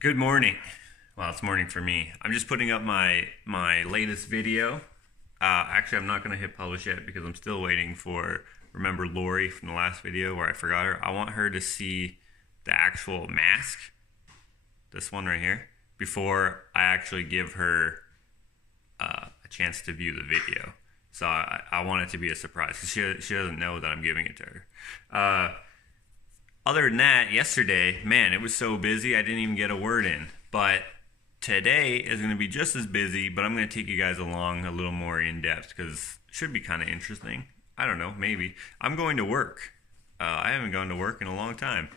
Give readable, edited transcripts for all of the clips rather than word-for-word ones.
Good morning. Well, it's morning for me. I'm just putting up my latest video. Actually, I'm not going to hit publish yet because I'm still waiting for, remember Lori from the last video where I forgot her? I want her to see the actual mask, this one right here, before I actually give her a chance to view the video. So I want it to be a surprise because she doesn't know that I'm giving it to her. Other than that, yesterday, man, it was so busy I didn't even get a word in. But today is going to be just as busy, but I'm going to take you guys along a little more in depth because it should be kind of interesting. I don't know, maybe. I'm going to work. I haven't gone to work in a long time,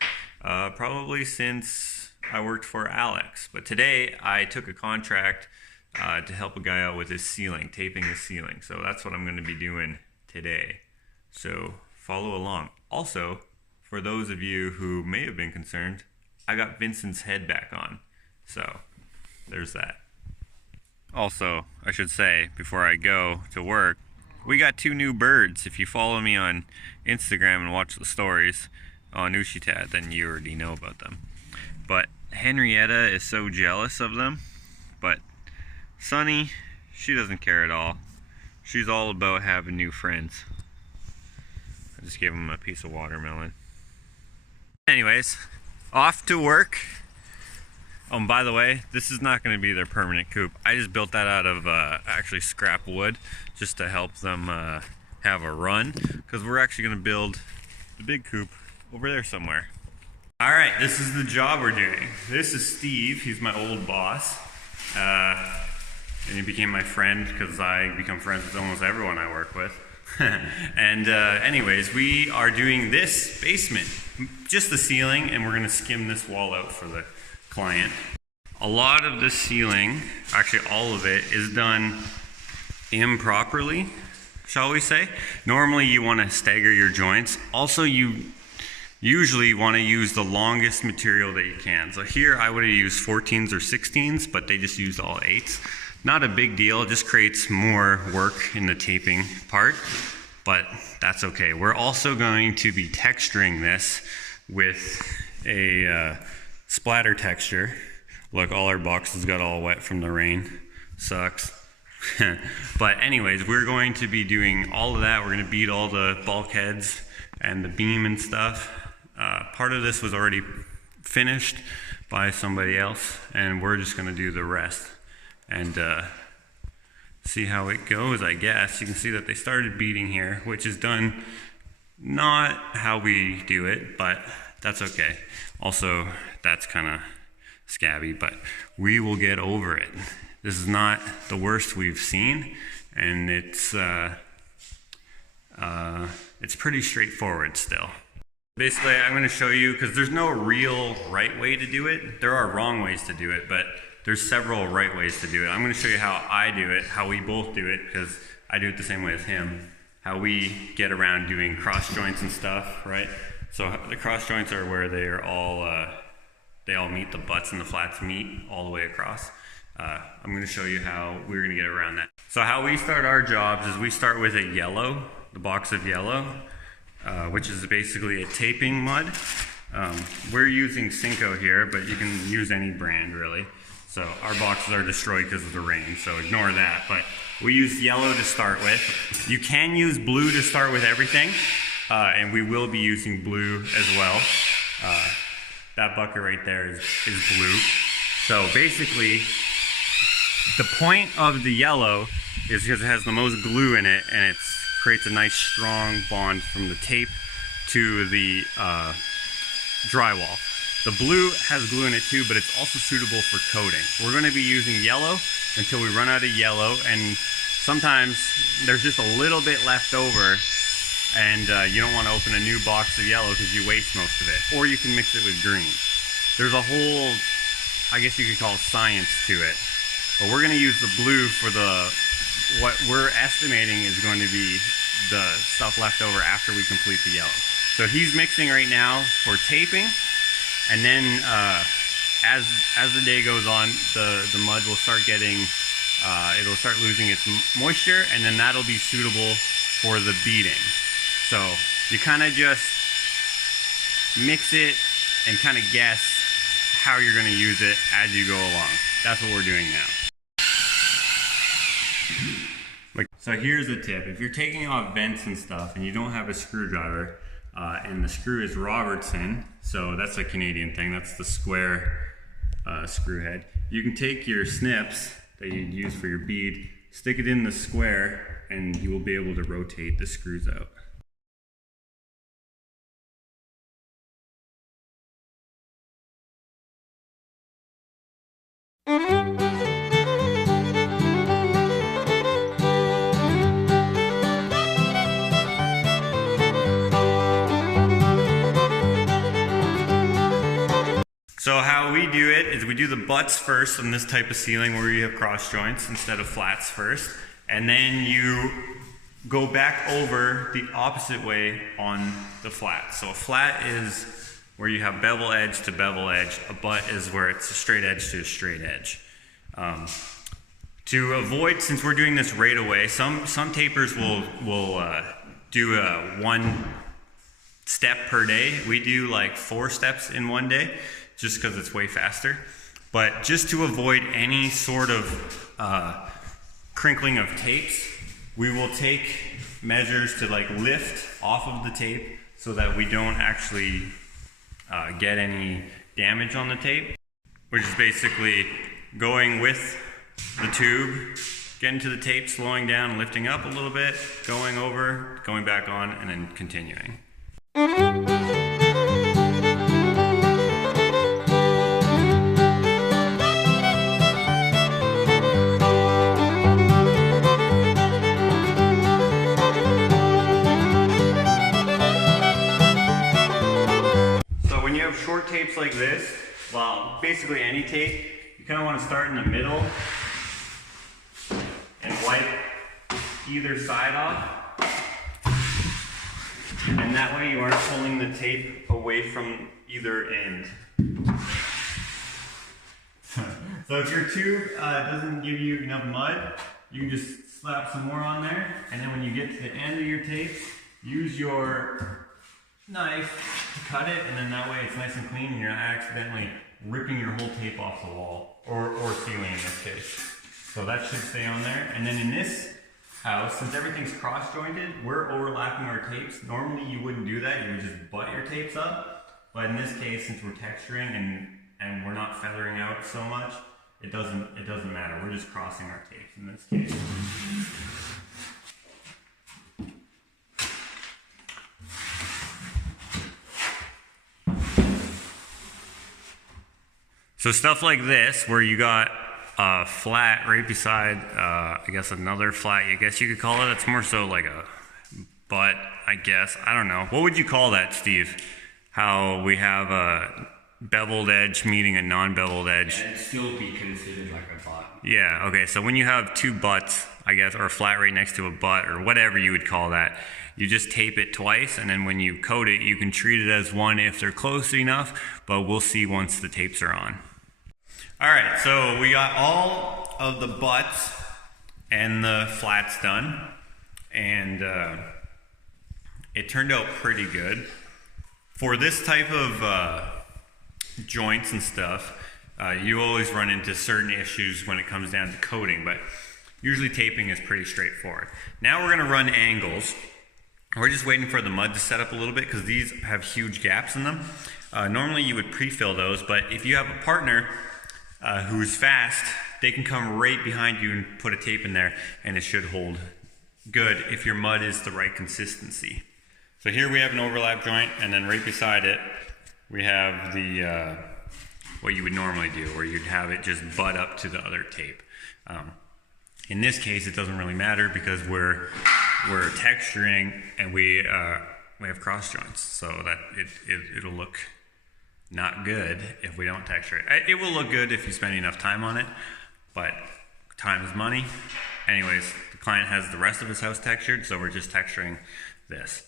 probably since I worked for Alex. But today I took a contract to help a guy out with his ceiling, taping his ceiling. So that's what I'm going to be doing today. So follow along. Also, for those of you who may have been concerned, I got Vincent's head back on. So, there's that. Also, I should say, before I go to work, we got 2 new birds. If you follow me on Instagram and watch the stories on Ushitad, then you already know about them. But Henrietta is so jealous of them. But Stony, she doesn't care at all. She's all about having new friends. I just gave him a piece of watermelon. Anyways, off to work. Oh, and by the way, this is not going to be their permanent coop. I just built that out of actually scrap wood just to help them have a run, because we're actually going to build the big coop over there somewhere. Alright, this is the job we're doing. This is Steve. He's my old boss. And he became my friend because I become friends with almost everyone I work with. And anyways, we are doing this basement, just the ceiling, and we're going to skim this wall out for the client. A lot of this ceiling, actually all of it, is done improperly, shall we say. Normally you want to stagger your joints. Also, you usually want to use the longest material that you can. So here I would have used 14s or 16s, but they just used all 8s. Not a big deal, it just creates more work in the taping part, but that's okay. We're also going to be texturing this with a splatter texture. Look, all our boxes got all wet from the rain. Sucks. But anyways, we're going to be doing all of that. We're going to bead all the bulkheads and the beam and stuff. Part of this was already finished by somebody else, and we're just going to do the rest. And see how it goes, I guess. You can see that they started beading here, which is done not how we do it, but that's okay. Also, that's kind of scabby, but we will get over it. This is not the worst we've seen, and it's pretty straightforward still. Basically, I'm going to show you, because there's no real right way to do it. There are wrong ways to do it, but there's several right ways to do it. I'm going to show you how I do it, how we both do it, because I do it the same way as him, how we get around doing cross joints and stuff, right? So the cross joints are where they all meet, the butts and the flats meet all the way across. I'm going to show you how we're going to get around that. So how we start our jobs is we start with a yellow, the box of yellow, which is basically a taping mud. We're using Cinco here, but you can use any brand really. So our boxes are destroyed because of the rain, so ignore that. But we use yellow to start with. You can use blue to start with everything, and we will be using blue as well. That bucket right there is blue. So basically, the point of the yellow is because it has the most glue in it, and it creates a nice strong bond from the tape to the drywall. The blue has glue in it too, but it's also suitable for coating. We're going to be using yellow until we run out of yellow, and sometimes there's just a little bit left over, and you don't want to open a new box of yellow because you waste most of it. Or you can mix it with green. There's a whole, I guess you could call science to it. But we're going to use the blue for what we're estimating is going to be the stuff left over after we complete the yellow. So he's mixing right now for taping. And then as the day goes on, the mud will start getting, it'll start losing its moisture, and then that'll be suitable for the beading. So you kind of just mix it and kind of guess how you're going to use it as you go along. That's what we're doing now. So here's a tip. If you're taking off vents and stuff and you don't have a screwdriver, and the screw is Robertson, so that's a Canadian thing, that's the square screw head. You can take your snips that you'd use for your bead, stick it in the square, and you will be able to rotate the screws out. So how we do it is we do the butts first on this type of ceiling where you have cross joints instead of flats first, and then you go back over the opposite way on the flat. So a flat is where you have bevel edge to bevel edge. A butt is where it's a straight edge to a straight edge. To avoid, since we're doing this right away, some tapers will do one step per day. We do like 4 steps in one day, just because it's way faster. But just to avoid any sort of crinkling of tapes, we will take measures to like lift off of the tape so that we don't actually get any damage on the tape, which is basically going with the tube, getting to the tape, slowing down, lifting up a little bit, going over, going back on, and then continuing. Short tapes like this, well, basically any tape, you kind of want to start in the middle and wipe either side off, and that way you aren't pulling the tape away from either end. So if your tube doesn't give you enough mud, you can just slap some more on there, and then when you get to the end of your tape, use your knife to cut it, and then that way it's nice and clean and you're not accidentally ripping your whole tape off the wall, or ceiling in this case. So that should stay on there. And then in this house, since everything's cross jointed, we're overlapping our tapes. Normally you wouldn't do that, you would just butt your tapes up. But in this case, since we're texturing and we're not feathering out so much, it doesn't matter. We're just crossing our tapes in this case. So stuff like this, where you got a flat right beside, I guess another flat, I guess you could call it. It's more so like a butt, I guess. I don't know. What would you call that, Steve? How we have a beveled edge meeting a non-beveled edge. Yeah, it'd still be considered like a butt. Yeah, okay. So when you have 2 butts, I guess, or a flat right next to a butt, or whatever you would call that, you just tape it twice, and then when you coat it, you can treat it as one if they're close enough, but we'll see once the tapes are on. All right, so we got all of the butts and the flats done, and it turned out pretty good. For this type of joints and stuff, you always run into certain issues when it comes down to coating, but usually taping is pretty straightforward. Now we're gonna run angles. We're just waiting for the mud to set up a little bit because these have huge gaps in them. Normally you would pre-fill those, but if you have a partner who's fast, they can come right behind you and put a tape in there, and it should hold good if your mud is the right consistency. So here we have an overlap joint, and then right beside it we have the what you would normally do, where you'd have it just butt up to the other tape. In this case, it doesn't really matter because we're texturing and we have cross joints, so that it'll look not good if we don't texture it. It will look good if you spend enough time on it, but time is money. Anyways, the client has the rest of his house textured, so we're just texturing this.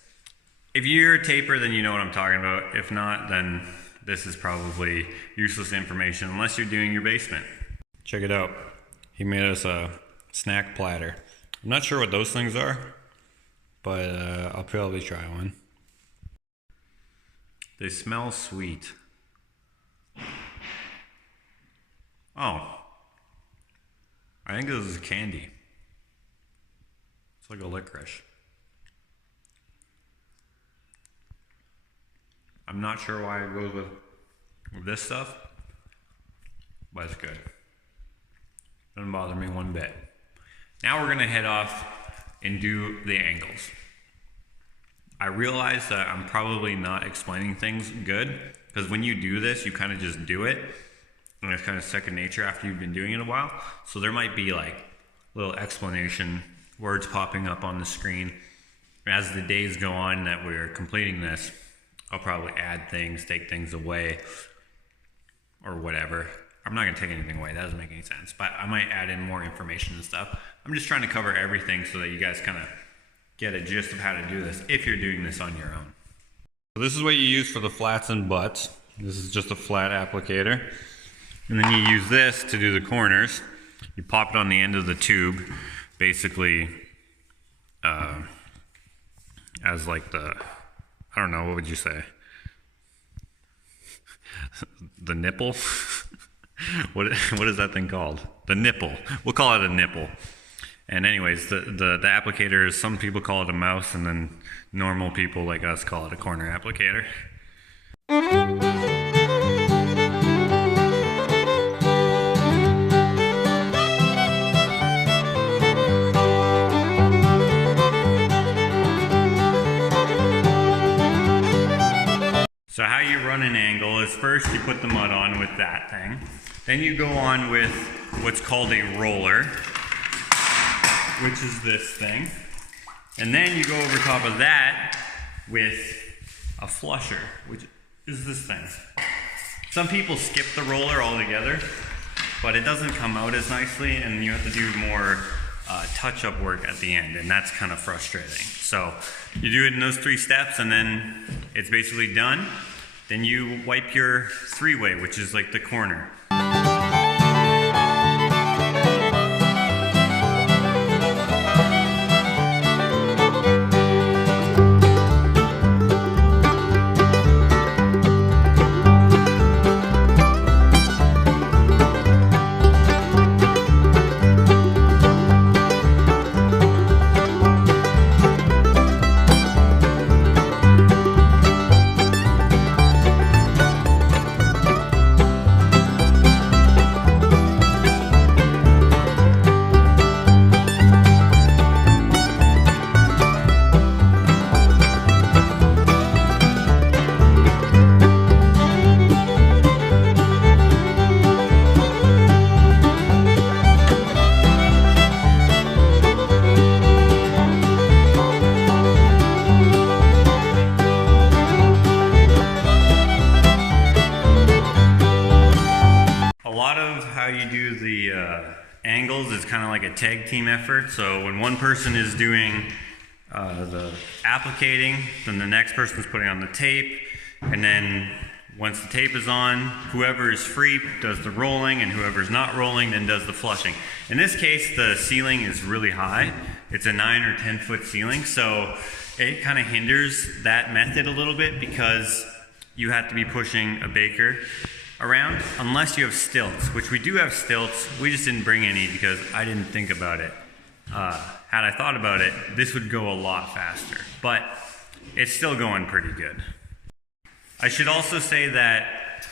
If you're a taper, then you know what I'm talking about. If not, then this is probably useless information unless you're doing your basement. Check it out. He made us a snack platter. I'm not sure what those things are, but I'll probably try one. They smell sweet. Oh, I think this is candy. It's like a licorice. I'm not sure why it goes with this stuff, but it's good. Doesn't bother me one bit. Now we're gonna head off and do the angles. I realize that I'm probably not explaining things good, because when you do this, you kind of just do it, and it's kind of second nature after you've been doing it a while. So there might be like little explanation, words popping up on the screen. As the days go on that we're completing this, I'll probably add things, take things away, or whatever. I'm not gonna take anything away, that doesn't make any sense, but I might add in more information and stuff. I'm just trying to cover everything so that you guys kind of get a gist of how to do this if you're doing this on your own. So this is what you use for the flats and butts. This is just a flat applicator. And then you use this to do the corners. You pop it on the end of the tube, basically as like the, I don't know, what would you say? The nipple? What is that thing called? The nipple. We'll call it a nipple. And anyways, the applicator, some people call it a mouse, and then normal people like us call it a corner applicator. So how you run an angle is first you put the mud on with that thing. Then you go on with what's called a roller, which is this thing. And then you go over top of that with a flusher, which is this thing. Some people skip the roller altogether, but it doesn't come out as nicely, and you have to do more touch-up work at the end, and that's kind of frustrating. So you do it in those 3 steps, and then it's basically done. Then you wipe your 3-way, which is like the corner. Angles is kind of like a tag team effort. So when one person is doing the applicating, then the next person is putting on the tape, and then once the tape is on, whoever is free does the rolling, and whoever's not rolling then does the flushing. In this case, the ceiling is really high. It's a 9 or 10 foot ceiling, so it kind of hinders that method a little bit because you have to be pushing a baker around unless you have stilts, which we do have stilts. We just didn't bring any because I didn't think about it. Had I thought about it, this would go a lot faster, but it's still going pretty good. I should also say that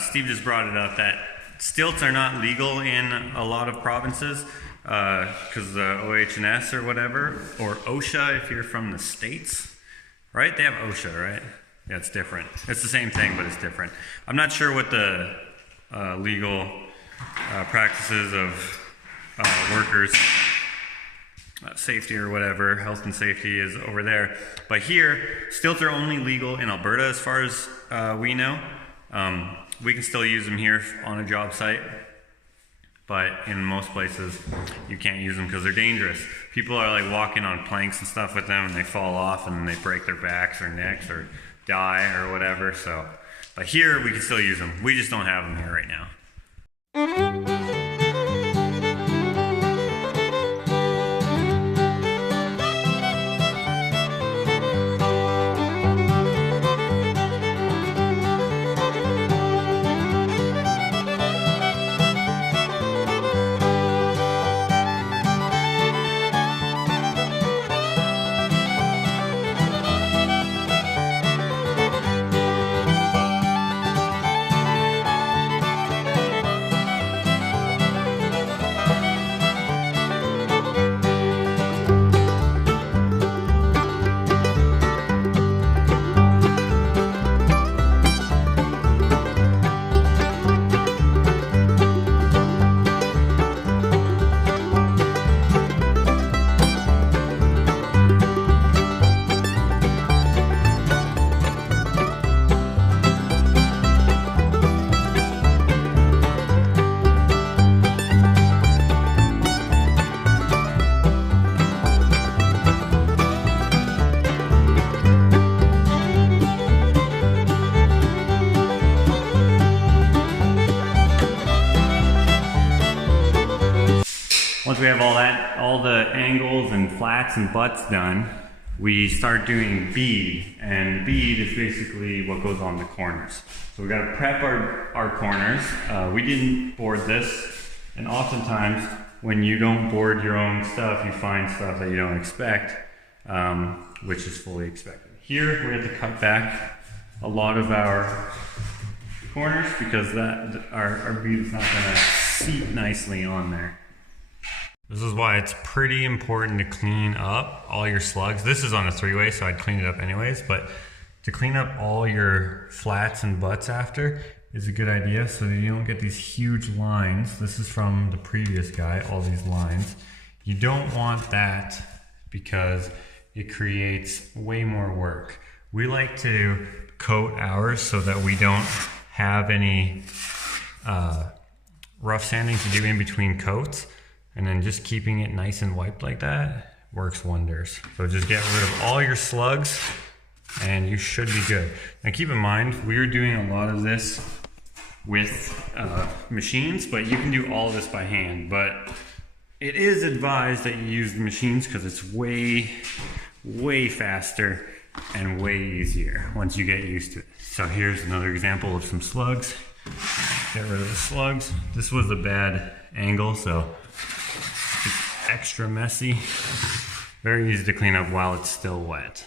Steve just brought it up that stilts are not legal in a lot of provinces because the OH&S or whatever, or OSHA if you're from the States, right? They have OSHA, right? Yeah, it's different. It's the same thing, but it's different. I'm not sure what the legal practices of workers' safety or whatever, health and safety is over there. But here, stilts are only legal in Alberta as far as we know. We can still use them here on a job site, but in most places you can't use them because they're dangerous. People are like walking on planks and stuff with them and they fall off and they break their backs or necks or die or whatever. So, but here we can still use them. We just don't have them here right now. once we have all the angles and flats and butts done, we start doing bead, and bead is basically what goes on the corners. So we gotta prep our corners. We didn't board this, and oftentimes when you don't board your own stuff, you find stuff that you don't expect, which is fully expected. Here we have to cut back a lot of our corners because our bead is not gonna seat nicely on there. This is why it's pretty important to clean up all your slugs. This is on a 3-way, so I'd clean it up anyways, but to clean up all your flats and butts after is a good idea so that you don't get these huge lines. This is from the previous guy, all these lines. You don't want that because it creates way more work. We like to coat ours so that we don't have any rough sanding to do in between coats. And then just keeping it nice and wiped like that works wonders. So just get rid of all your slugs and you should be good. Now keep in mind, we are doing a lot of this with machines, but you can do all of this by hand. But it is advised that you use the machines because it's way, way faster and way easier once you get used to it. So here's another example of some slugs. Get rid of the slugs. This was a bad angle, so it's extra messy. Very easy to clean up while it's still wet.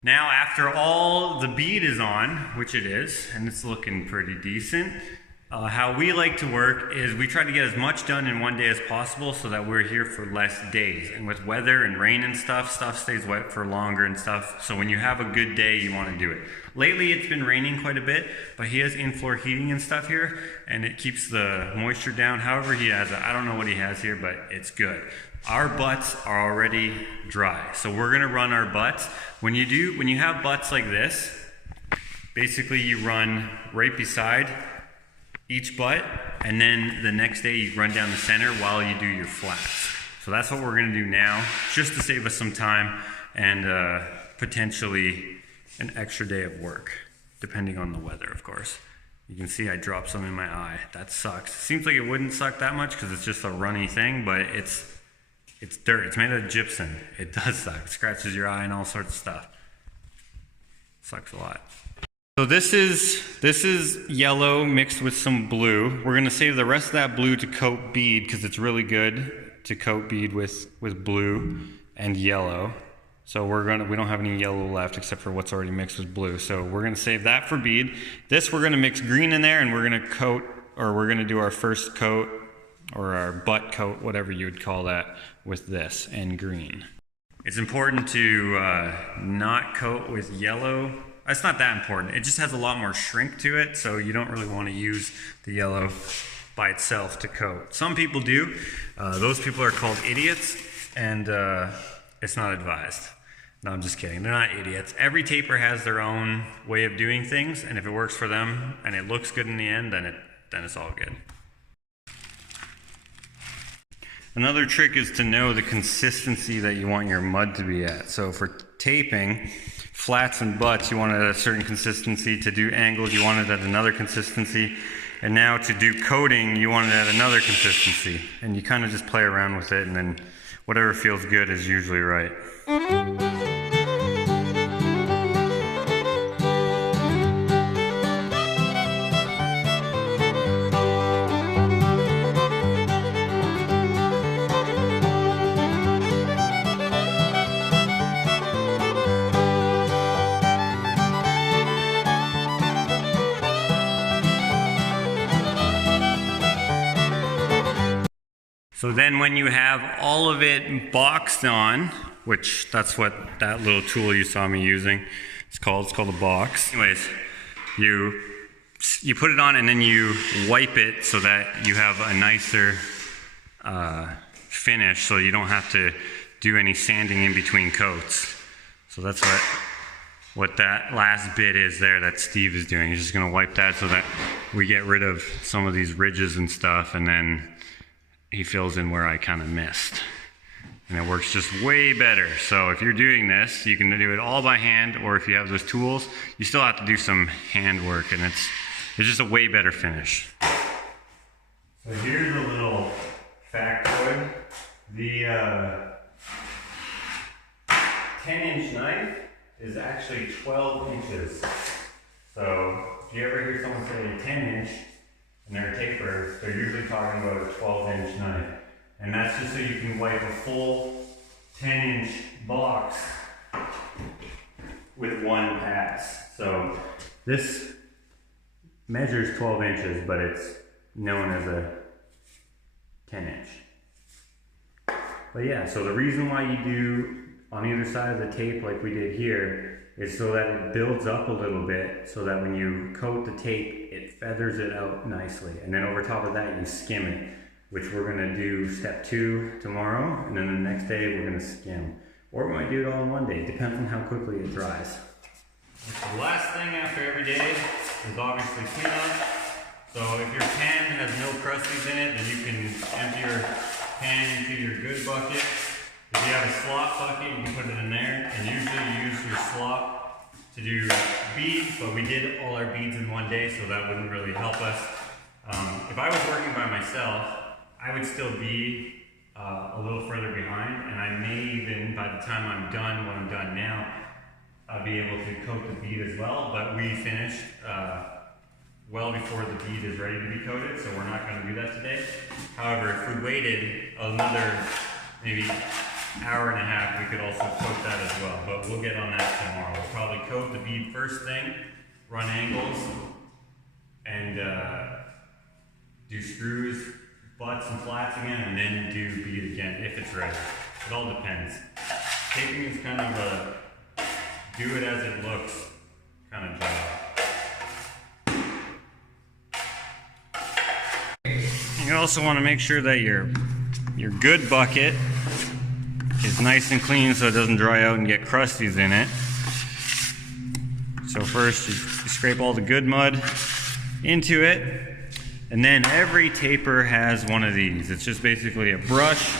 Now, after all the bead is on, which it is, and it's looking pretty decent, how we like to work is we try to get as much done in one day as possible so that we're here for less days. And with weather and rain and stuff stays wet for longer and stuff. So when you have a good day, you want to do it. Lately, it's been raining quite a bit, but he has in-floor heating and stuff here, and it keeps the moisture down. However he has it, I don't know what he has here, but it's good. Our butts are already dry, so we're gonna run our butts. When you have butts like this, basically you run right beside each butt, and then the next day you run down the center while you do your flats. So that's what we're gonna do now, just to save us some time and potentially an extra day of work, depending on the weather, of course. You can see I dropped some in my eye. That sucks. Seems like it wouldn't suck that much because it's just a runny thing, but it's dirt. It's made of gypsum. It does suck. It scratches your eye and all sorts of stuff. Sucks a lot. So this is yellow mixed with some blue. We're gonna save the rest of that blue to coat bead because it's really good to coat bead with blue and yellow. So we don't have any yellow left except for what's already mixed with blue. So we're gonna save that for bead. This we're gonna mix green in there and we're gonna coat, or we're gonna do our first coat or our butt coat, whatever you would call that, with this and green. It's important to not coat with yellow. It's not that important. It just has a lot more shrink to it, so you don't really want to use the yellow by itself to coat. Some people do. Those people are called idiots, and it's not advised. No, I'm just kidding. They're not idiots. Every taper has their own way of doing things, and if it works for them and it looks good in the end, then it's all good. Another trick is to know the consistency that you want your mud to be at. So for taping flats and butts, you want it at a certain consistency. To do angles, you want it at another consistency. And now to do coating, you want it at another consistency. And you kind of just play around with it, and then whatever feels good is usually right. So then when you have all of it boxed on, which that's what that little tool you saw me using, it's called a box. Anyways, you put it on and then you wipe it so that you have a nicer finish, so you don't have to do any sanding in between coats. So that's what that last bit is there that Steve is doing. He's just gonna wipe that so that we get rid of some of these ridges and stuff, and then he fills in where I kind of missed. And it works just way better. So if you're doing this, you can do it all by hand, or if you have those tools, you still have to do some hand work, and it's just a way better finish. So here's a little factoid. The 10-inch knife is actually 12 inches. So if you ever hear someone say a 10-inch and they're a taper, they're usually talking about a 12-inch knife. And that's just so you can wipe a full 10-inch box with one pass. So this measures 12 inches, but it's known as a 10-inch. But yeah, so the reason why you do on either side of the tape like we did here is so that it builds up a little bit, so that when you coat the tape, it feathers it out nicely. And then over top of that, you skim it, which we're gonna do step 2 tomorrow, and then the next day we're gonna skim. Or we might do it all in one day, depends on how quickly it dries. The last thing after every day is obviously clean up. So if your pan has no crusties in it, then you can empty your pan into your good bucket. If you have a slop bucket, you can put it in there, and usually you use your slop to do beads, but we did all our beads in one day, so that wouldn't really help us. If I was working by myself, I would still be a little further behind, and I may even, by the time I'm done, what I'm done now, I'll be able to coat the bead as well, but we finished well before the bead is ready to be coated, so we're not going to do that today. However, if we waited another maybe hour and a half, we could also coat that as well, but we'll get on that tomorrow. We'll probably coat the bead first thing, run angles, and do screws, butts and flats again, and then do bead again if it's ready. It all depends. Taping is kind of a do it as it looks kind of job. You also want to make sure that your good bucket is nice and clean so it doesn't dry out and get crusties in it. So first you scrape all the good mud into it, and then every taper has one of these. It's just basically a brush,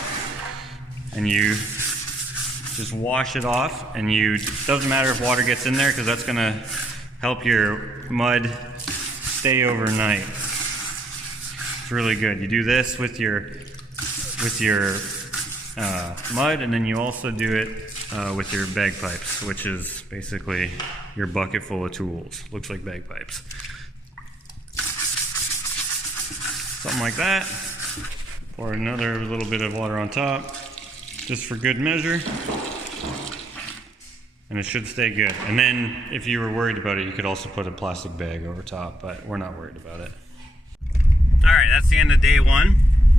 and you just wash it off, and it doesn't matter if water gets in there, because that's gonna help your mud stay overnight. It's really good. You do this with your mud, and then you also do it with your bagpipes, which is basically your bucket full of tools. Looks like bagpipes. Something like that. Pour another little bit of water on top, just for good measure. And it should stay good. And then if you were worried about it, you could also put a plastic bag over top, but we're not worried about it. All right, that's the end of day 1.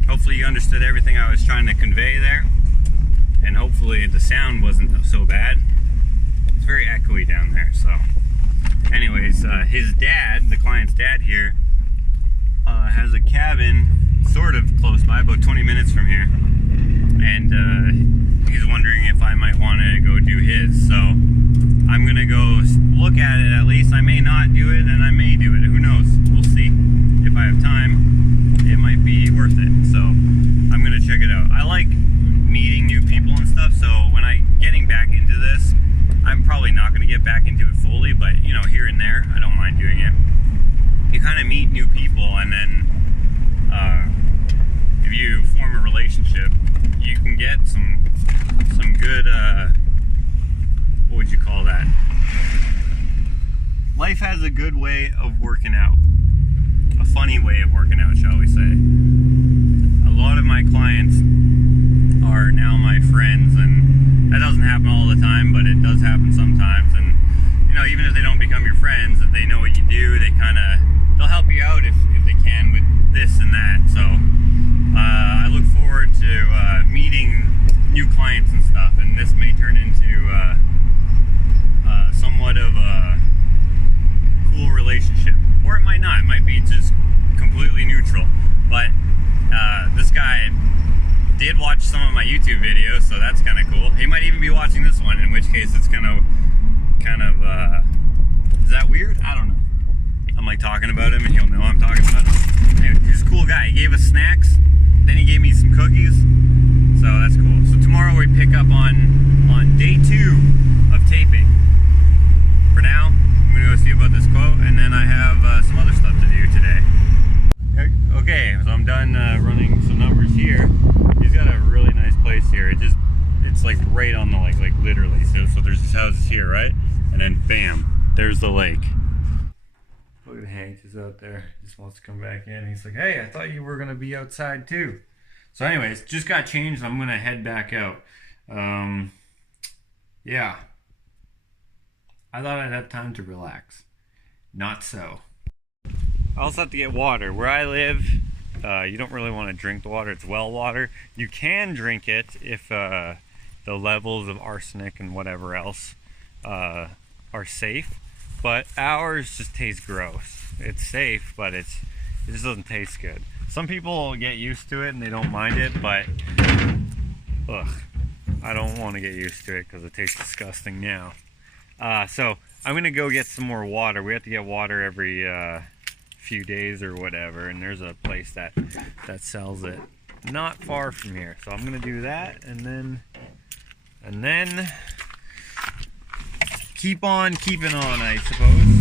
Hopefully you understood everything I was trying to convey there. And hopefully the sound wasn't so bad. It's very echoey down there, so. Anyways, his dad, the client's dad here, has a cabin sort of close by, about 20 minutes from here. And he's wondering if I might want to go do his. So I'm going to go look at it at least. I may not do it, and I may do it. Who knows? We'll see. If I have time, it might be worth it. So I'm going to check it out. I like meeting new people and stuff, so when getting back into this, I'm probably not going to get back into it fully, but you know, here and there, I don't mind doing it. You kind of meet new people, and then if you form a relationship, you can get some good, what would you call that? Life has a good way of working out. A funny way of working out, shall we say. A lot of my clients are now my friends, and that doesn't happen all the time, but it does happen sometimes. And you know, even if they don't become your friends, if they know what you do, they'll help you out if they can with this and that. So I look forward to meeting new clients and stuff, and this may turn into somewhat of a cool relationship, or it might not. It might be just completely neutral. But this guy did watch some of my YouTube videos, so that's kind of cool. He might even be watching this one, in which case it's kind of kind of, is that weird? I don't know. I'm like talking about him and he'll know I'm talking about him. Anyway, he's a cool guy. He gave us snacks, then he gave me some cookies, so that's cool. So tomorrow we pick up on day 2 of taping. For now, I'm gonna go see about this quote, and then I have some other stuff to do today. Okay, so I'm done running some numbers here. He's got a really nice place here. It's like right on the lake, like literally. So there's these houses here, right? And then bam, there's the lake. Look at Hank, he's out there. He just wants to come back in. He's like, hey, I thought you were gonna be outside too. So anyways, just got changed. I'm gonna head back out. Yeah. I thought I'd have time to relax. Not so. I also have to get water. Where I live, you don't really want to drink the water. It's well water. You can drink it if the levels of arsenic and whatever else are safe. But ours just tastes gross. It's safe, but it just doesn't taste good. Some people get used to it and they don't mind it, but ugh, I don't want to get used to it because it tastes disgusting now. So I'm gonna go get some more water. We have to get water every few days or whatever, and there's a place that sells it not far from here. So I'm gonna do that, and then keep on keeping on, I suppose.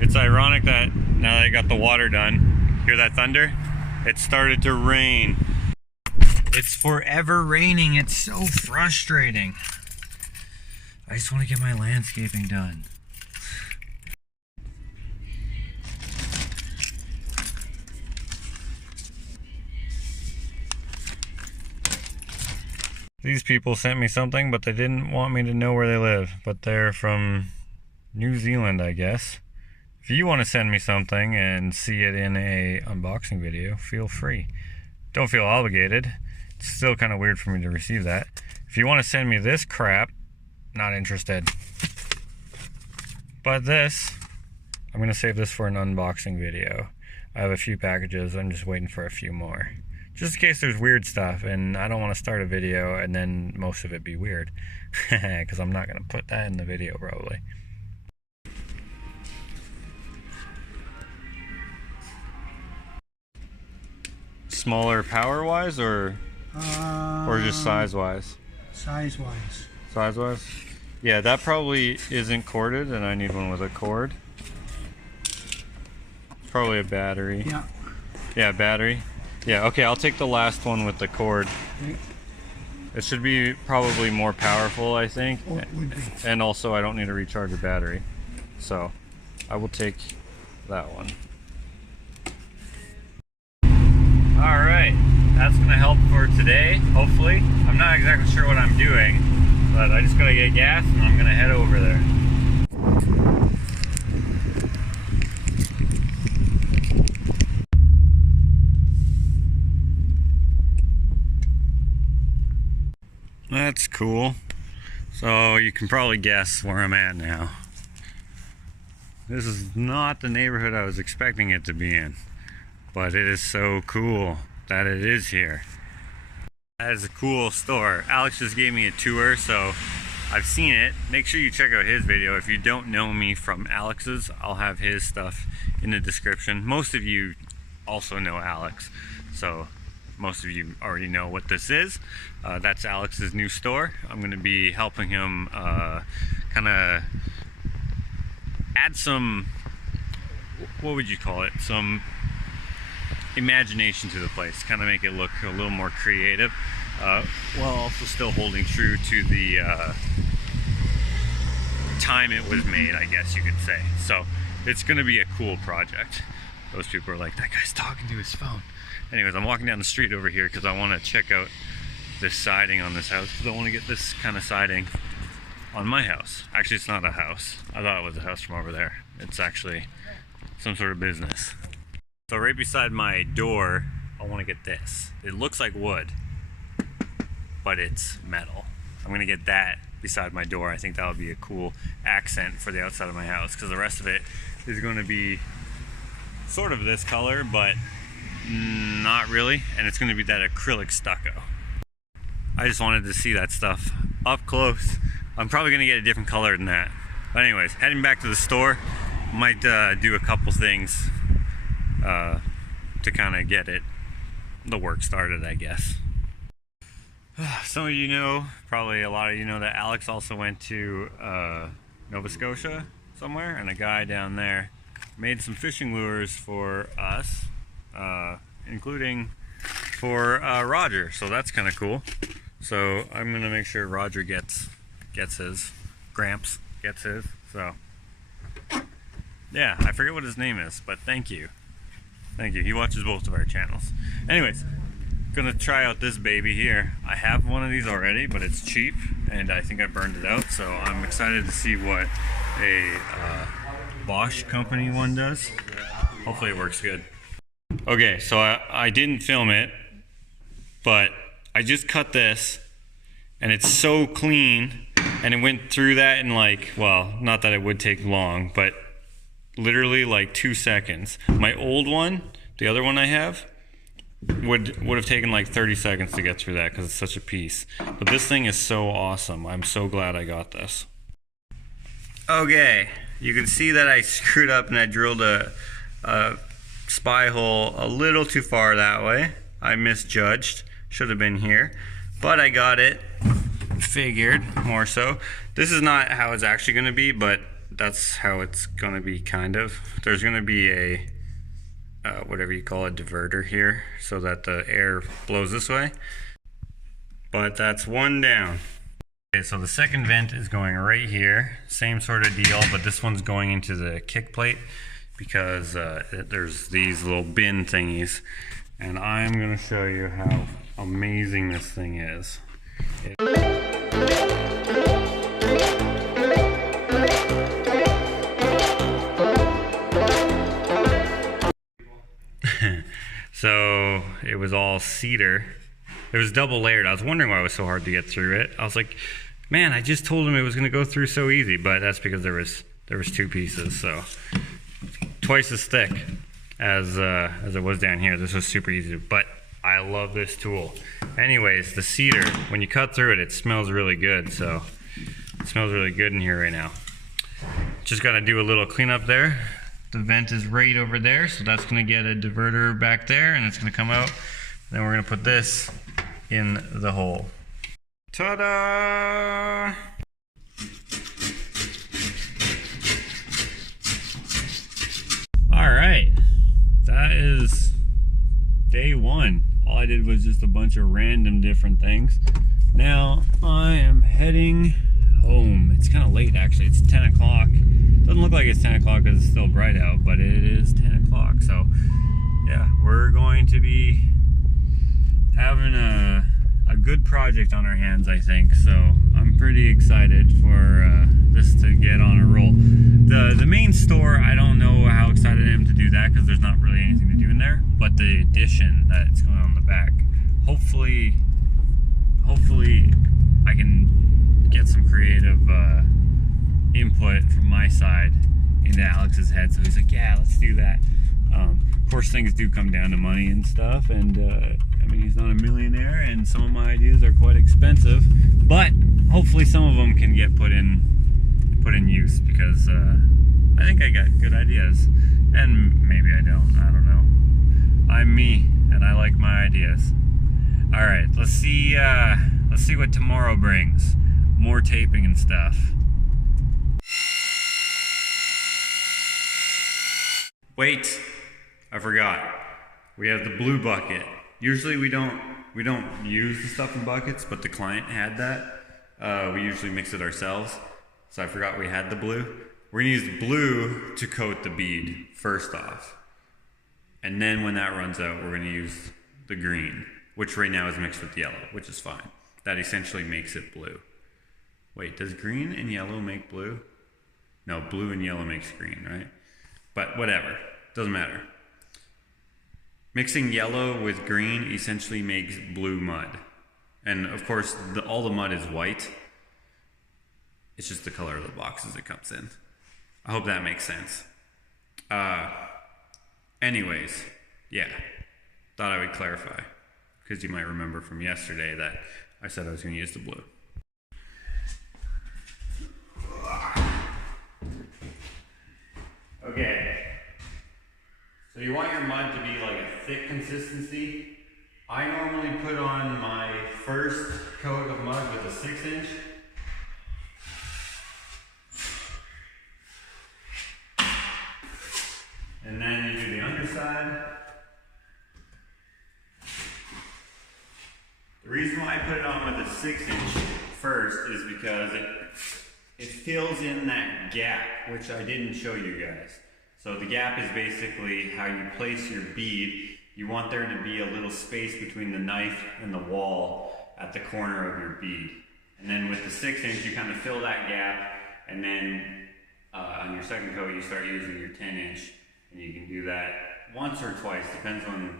It's ironic that now that I got the water done, hear that thunder? It started to rain. It's forever raining. It's so frustrating. I just want to get my landscaping done. These people sent me something, but they didn't want me to know where they live. But they're from New Zealand, I guess. If you want to send me something and see it in a unboxing video, feel free. Don't feel obligated. It's still kind of weird for me to receive that. If you want to send me this crap, not interested. But this, I'm going to save this for an unboxing video. I have a few packages, I'm just waiting for a few more. Just in case there's weird stuff, and I don't want to start a video and then most of it be weird. Because I'm not going to put that in the video probably. Smaller power-wise or just size-wise? Size-wise. Size-wise? Yeah, that probably isn't corded, and I need one with a cord. Probably a battery. Yeah. Yeah, battery. Yeah, okay, I'll take the last one with the cord. Okay. It should be probably more powerful, I think. Oh, it would be. And also, I don't need to recharge a battery. So, I will take that one. Alright, that's going to help for today, hopefully. I'm not exactly sure what I'm doing, but I just got to get gas and I'm going to head over there. That's cool. So you can probably guess where I'm at now. This is not the neighborhood I was expecting it to be in. But it is so cool that it is here. That is a cool store. Alex just gave me a tour, so I've seen it. Make sure you check out his video. If you don't know me from Alex's, I'll have his stuff in the description. Most of you also know Alex, so most of you already know what this is. That's Alex's new store. I'm going to be helping him kind of add some, what would you call it? Some imagination to the place, kind of make it look a little more creative, while also still holding true to the time it was made, I guess you could say. So it's going to be a cool project. Those people are like, that guy's talking to his phone. Anyways, I'm walking down the street over here because I want to check out this siding on this house, because I want to get this kind of siding on my house. Actually, it's not a house. I thought it was a house from over there. It's actually some sort of business. So right beside my door, I want to get this. It looks like wood, but it's metal. I'm going to get that beside my door. I think that would be a cool accent for the outside of my house, because the rest of it is going to be sort of this color, but not really. And it's going to be that acrylic stucco. I just wanted to see that stuff up close. I'm probably gonna get a different color than that. But anyways, heading back to the store. Might do a couple things to kind of get the work started, I guess. Some of you know, probably a lot of you know, that Alex also went to Nova Scotia somewhere, and a guy down there made some fishing lures for us, including for Roger, so that's kind of cool. So I'm gonna make sure Roger gets his, Gramps gets his, so yeah, I forget what his name is, but thank you. He watches both of our channels. Anyways, gonna try out this baby here. I have one of these already, but it's cheap, and I think I burned it out, so I'm excited to see what a Bosch company one does. Hopefully it works good. Okay, so I didn't film it, but I just cut this, and it's so clean, and it went through that in like, well, not that it would take long, but literally like 2 seconds. My old one, the other one I have, would have taken like 30 seconds to get through that because it's such a piece. But this thing is so awesome. I'm so glad I got this. Okay, you can see that I screwed up and I drilled a spy hole a little too far that way. I misjudged. Should have been here. But I got it figured, more so. This is not how it's actually going to be, but that's how it's going to be, kind of. There's going to be a whatever you call a diverter here so that the air blows this way, but that's one down. Okay, so the second vent is going right here, same sort of deal, but this one's going into the kick plate because there's these little bin thingies, and I'm gonna show you how amazing this thing is. So it was all cedar. It was double layered. I was wondering why it was so hard to get through it. I was like, man, I just told him it was going to go through so easy, but that's because there was 2 pieces, so twice as thick as it was down here. This was super easy, but I love this tool. Anyways, the cedar, when you cut through it, it smells really good. So it smells really good in here right now. Just got to do a little cleanup there. The vent is right over there, so that's going to get a diverter back there, and it's going to come out. Then we're going to put this in the hole. Ta-da! All right, that is day 1. All I did was just a bunch of random different things. Now I am heading home. It's kind of late, actually. It's 10 o'clock. Doesn't look like it's 10 o'clock because it's still bright out, but it is 10 o'clock. So yeah, we're going to be having a good project on our hands, I think. So I'm pretty excited for this to get on a roll. The main store, I don't know how excited I am to do that because there's not really anything to do in there. But the addition that's going on in the back, hopefully I can get some creative input from my side into Alex's head. So he's like, yeah, let's do that. Of course, things do come down to money and stuff, and I mean, he's not a millionaire, and some of my ideas are quite expensive, but hopefully some of them can get put in use, because I think I got good ideas, and maybe I don't know. I'm me, and I like my ideas. All right, let's see what tomorrow brings. More taping and stuff. Wait, I forgot. We have the blue bucket. Usually we don't use the stuff in buckets, but the client had that. We usually mix it ourselves, so I forgot we had the blue. We're gonna use blue to coat the bead first off, and then when that runs out, we're gonna use the green, which right now is mixed with yellow, which is fine. That essentially makes it blue. Wait, does green and yellow make blue? No, blue and yellow makes green, right? But whatever, doesn't matter. Mixing yellow with green essentially makes blue mud. And of course, all the mud is white. It's just the color of the boxes it comes in. I hope that makes sense. Anyways, yeah, thought I would clarify, because you might remember from yesterday that I said I was going to use the blue. Okay. So you want your mud to be like a thick consistency. I normally put on my first coat of mud with a 6-inch. And then you do the underside. The reason why I put it on with a 6-inch first is because it fills in that gap, which I didn't show you guys. So the gap is basically how you place your bead. You want there to be a little space between the knife and the wall at the corner of your bead. And then with the 6-inch, you kind of fill that gap, and then on your second coat, you start using your 10-inch, and you can do that once or twice, depends on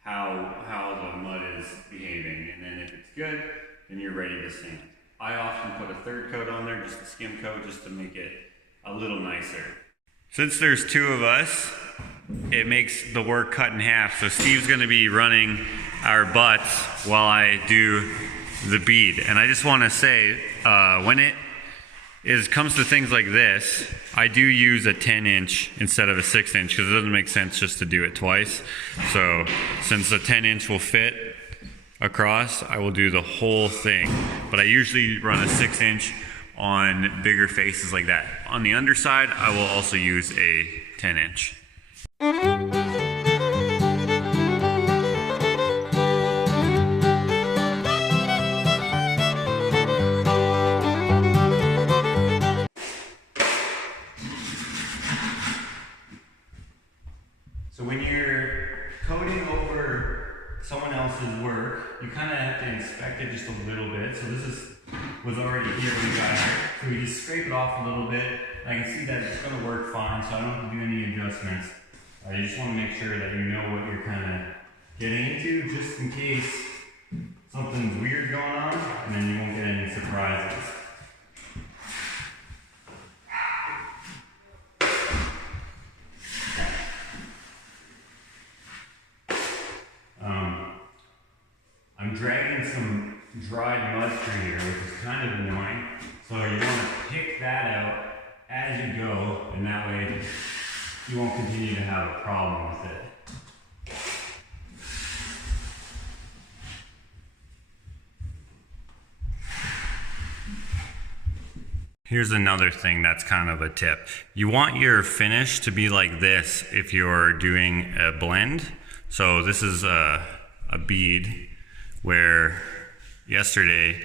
how the mud is behaving. And then if it's good, then you're ready to sand. I often put a third coat on there, just a skim coat, just to make it a little nicer. Since there's 2 of us, it makes the work cut in half. So Steve's gonna be running our butts while I do the bead. And I just wanna say, when it comes to things like this, I do use a 10-inch instead of a 6-inch because it doesn't make sense just to do it twice. So since the 10-inch will fit across, I will do the whole thing. But I usually run a 6-inch on bigger faces like that. On the underside, I will also use a 10-inch. So when you're coating over someone else's work, you kind of have to inspect it just a little bit. So this was already here when we got here. So we just scrape it off a little bit. I can see that it's going to work fine, so I don't have to do any adjustments. You just want to make sure that you know what you're kind of getting into, just in case something's weird going on, and then you won't get any surprises. I'm dragging some dried mud through here, which is kind of annoying. So you want to pick that out as you go, and that way you won't continue to have a problem with it. Here's another thing that's kind of a tip. You want your finish to be like this if you're doing a blend. So this is a bead where yesterday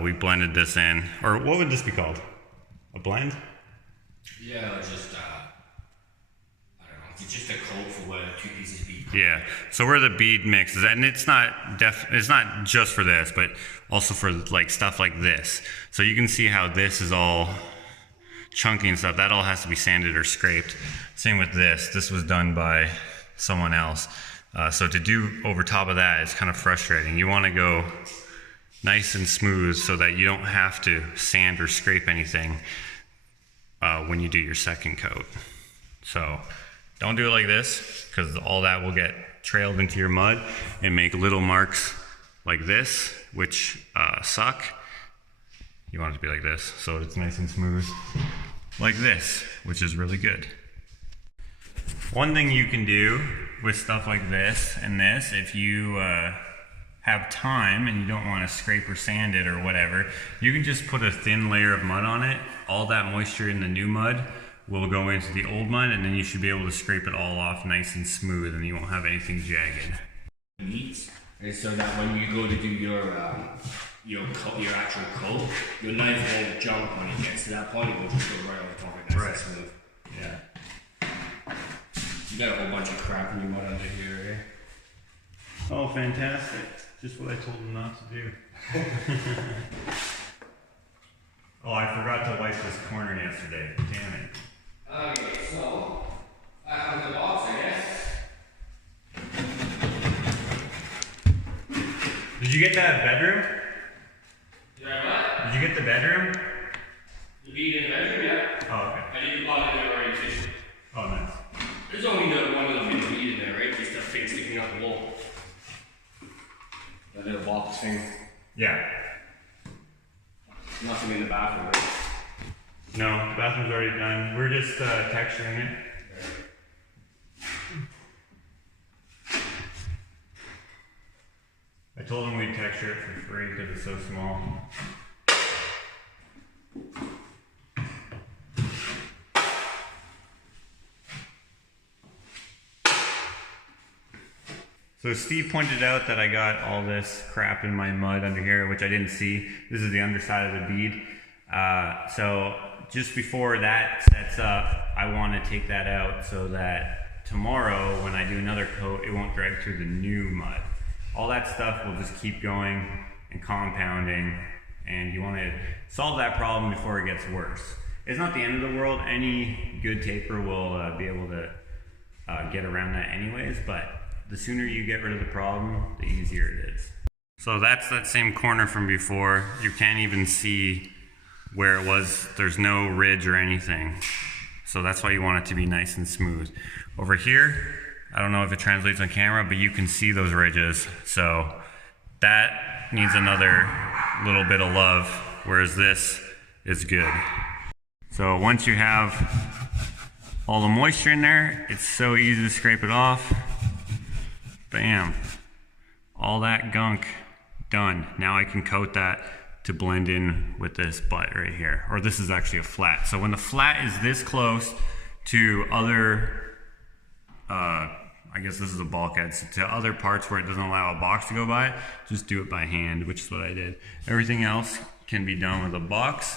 we blended this in, or what would this be called? A blend? Yeah, just I don't know. It's just a coat for where 2 pieces of bead. Yeah. So where the bead mixes, and it's not just for this, but also for like stuff like this. So you can see how this is all chunky and stuff. That all has to be sanded or scraped. Same with this. This was done by someone else. So to do over top of that is kind of frustrating. You want to go nice and smooth so that you don't have to sand or scrape anything when you do your second coat. So don't do it like this, because all that will get trailed into your mud and make little marks like this, which suck. You want it to be like this, so it's nice and smooth like this, which is really good. One thing you can do with stuff like this and this, if you have time and you don't want to scrape or sand it or whatever, you can just put a thin layer of mud on it. All that moisture in the new mud will go into the old mud, and then you should be able to scrape it all off nice and smooth, and you won't have anything jagged. Neat. And so that when you go to do your actual coat, your knife won't jump when it gets to that point. It will just go right over top of it, nice and smooth. Yeah. You got a whole bunch of crap in your mud under here, eh? Oh, fantastic. Just what I told them not to do. Oh, I forgot to wipe this corner yesterday. Damn it. Okay, so back on the box, I guess. Did you get that bedroom? Did I what? Did you get the bedroom? The bead in the bedroom, yeah. Oh, okay. I did the bottom of the orientation. Oh, nice. There's only one little bit of bead in there, right? Just that thing sticking out the wall. That little box thing. Yeah. Nothing in the bathroom, right? No, the bathroom's already done. We're just texturing it. I told him we'd texture it for free because it's so small. So Steve pointed out that I got all this crap in my mud under here, which I didn't see. This is the underside of the bead. So just before that sets up, I want to take that out so that tomorrow when I do another coat, it won't drag through the new mud. All that stuff will just keep going and compounding, and you want to solve that problem before it gets worse. It's not the end of the world. Any good taper will be able to get around that anyways, but the sooner you get rid of the problem, the easier it is. So that's that same corner from before. You can't even see where it was. There's no ridge or anything. So that's why you want it to be nice and smooth. Over here, I don't know if it translates on camera, but you can see those ridges. So that needs another little bit of love, whereas this is good. So once you have all the moisture in there, it's so easy to scrape it off. Bam, all that gunk done. Now I can coat that to blend in with this butt right here. Or this is actually a flat. So when the flat is this close to other, I guess this is a bulkhead, so to other parts where it doesn't allow a box to go by, just do it by hand, which is what I did. Everything else can be done with a box,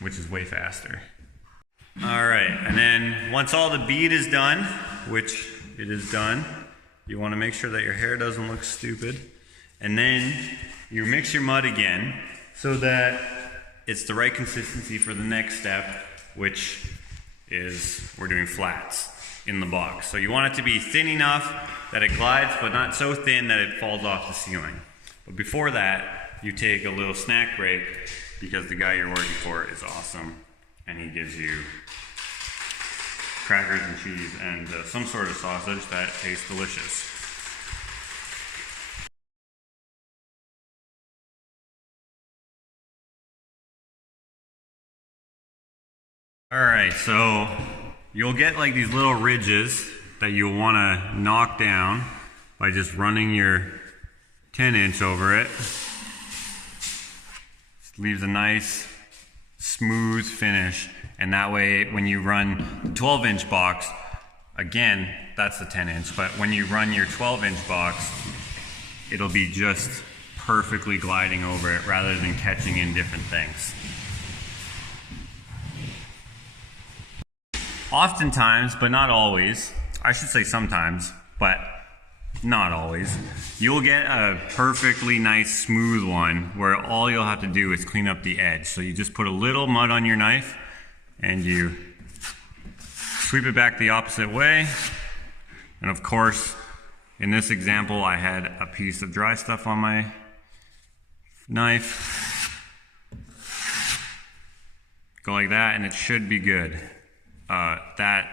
which is way faster. All right, and then once all the bead is done, which it is done, you want to make sure that your hair doesn't look stupid. And then you mix your mud again so that it's the right consistency for the next step, which is we're doing flats in the box. So you want it to be thin enough that it glides, but not so thin that it falls off the ceiling. But before that, you take a little snack break because the guy you're working for is awesome and he gives you crackers and cheese and some sort of sausage that tastes delicious. All right, so you'll get like these little ridges that you'll want to knock down by just running your 10-inch over it. Just leaves a nice smooth finish, and that way when you run the 12-inch box, again, that's the 10-inch, but when you run your 12-inch box, it'll be just perfectly gliding over it rather than catching in different things. Oftentimes, but not always, I should say sometimes, but not always, you'll get a perfectly nice smooth one where all you'll have to do is clean up the edge. So you just put a little mud on your knife and you sweep it back the opposite way. And of course, in this example, I had a piece of dry stuff on my knife. Go like that and it should be good. That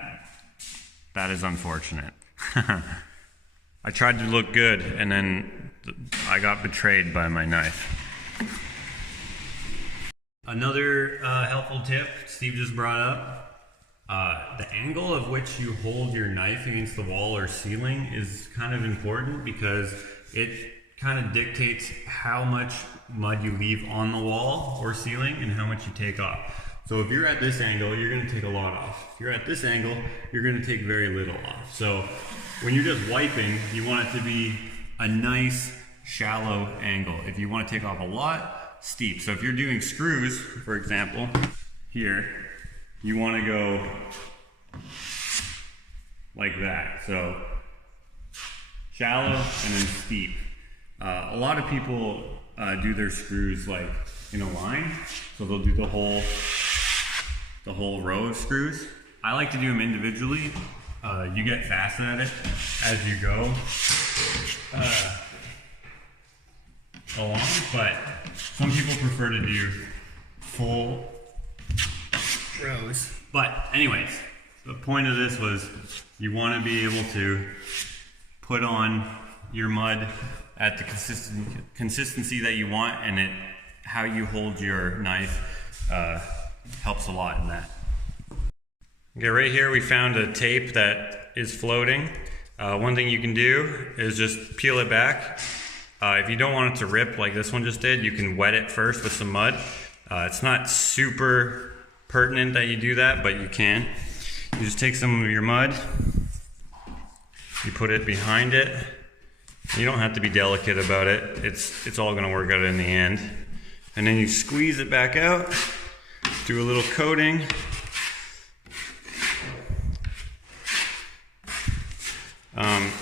is unfortunate. I tried to look good and then I got betrayed by my knife. Another helpful tip Steve just brought up, the angle of which you hold your knife against the wall or ceiling is kind of important because it kind of dictates how much mud you leave on the wall or ceiling and how much you take off. So if you're at this angle, you're going to take a lot off. If you're at this angle, you're going to take very little off. So when you're just wiping, you want it to be a nice, shallow angle. If you want to take off a lot, steep. So if you're doing screws, for example, here, you want to go like that. So shallow and then steep. A lot of people do their screws like in a line. So they'll do the whole row of screws. I like to do them individually. You get faster at it as you go along, but some people prefer to do full rows. But anyways, the point of this was you want to be able to put on your mud at the consistency that you want, and how you hold your knife helps a lot in that. Okay, right here we found a tape that is floating. One thing you can do is just peel it back. If you don't want it to rip like this one just did, you can wet it first with some mud. It's not super pertinent that you do that, but you can. You just take some of your mud, you put it behind it. You don't have to be delicate about it. It's all gonna work out in the end. And then you squeeze it back out, do a little coating.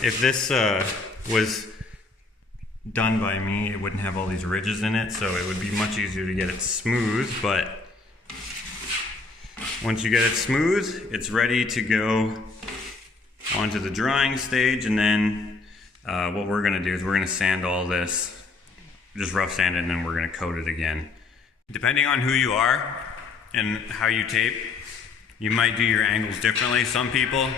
If this was done by me, it wouldn't have all these ridges in it, so it would be much easier to get it smooth, but once you get it smooth, it's ready to go onto the drying stage, and then what we're gonna do is we're gonna sand all this, just rough sand it, and then we're gonna coat it again. Depending on who you are and how you tape, you might do your angles differently. Some people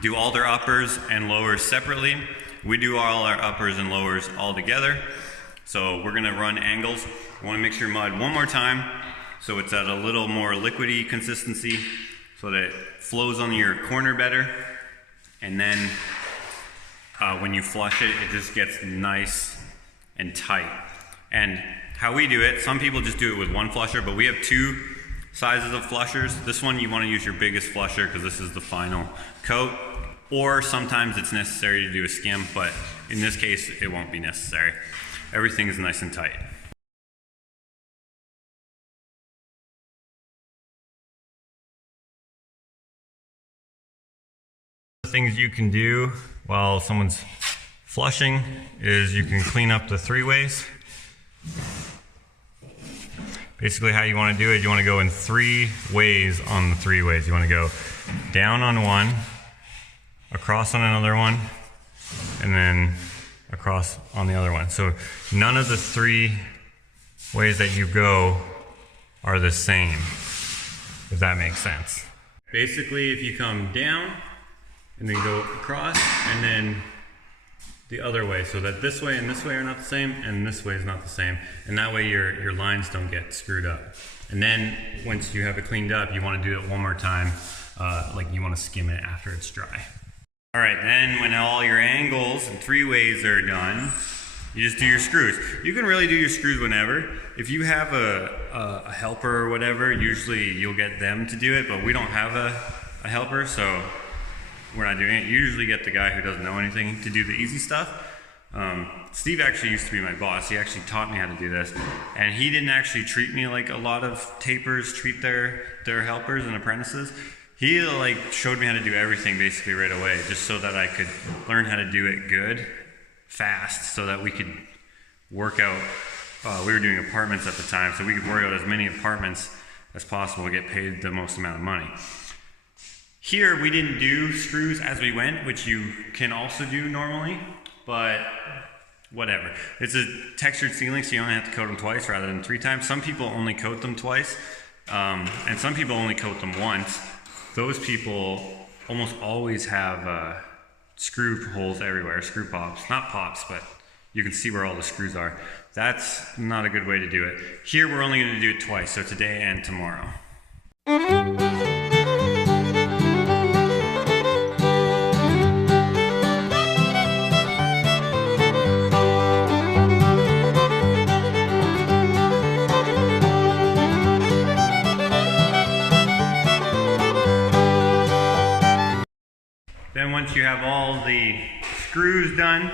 do all their uppers and lowers separately. We do all our uppers and lowers all together. So we're gonna run angles. You wanna mix your mud one more time so it's at a little more liquidy consistency so that it flows on your corner better. And then when you flush it, it just gets nice and tight. And how we do it, some people just do it with one flusher, but we have two sizes of flushers. This one you want to use your biggest flusher because this is the final coat, or sometimes it's necessary to do a skim, but in this case it won't be necessary. Everything is nice and tight. The things you can do while someone's flushing is you can clean up the three-ways. Basically how you want to do it, you want to go in 3 ways on the 3 ways. You want to go down on one, across on another one, and then across on the other one. So none of the 3 ways that you go are the same, if that makes sense. Basically, if you come down and then go across and then the other way, so that this way and this way are not the same, and this way is not the same, and that way your lines don't get screwed up. And then once you have it cleaned up, you want to do it one more time, like you want to skim it after it's dry. All right, then when all your angles and 3 ways are done, you just do your screws. You can really do your screws whenever. If you have a helper or whatever, usually you'll get them to do it, but we don't have a helper, so we're not doing it. You usually get the guy who doesn't know anything to do the easy stuff. Steve actually used to be my boss. He actually taught me how to do this, and he didn't actually treat me like a lot of tapers treat their helpers and apprentices. He like showed me how to do everything basically right away, just so that I could learn how to do it good, fast, so that we could work out. We were doing apartments at the time, so we could work out as many apartments as possible to get paid the most amount of money. Here, we didn't do screws as we went, which you can also do normally, but whatever. It's a textured ceiling, so you only have to coat them twice rather than 3 times. Some people only coat them twice, and some people only coat them once. Those people almost always have screw holes everywhere, screw pops. Not pops, but you can see where all the screws are. That's not a good way to do it. Here, we're only going to do it twice, so today and tomorrow. Then once you have all the screws done,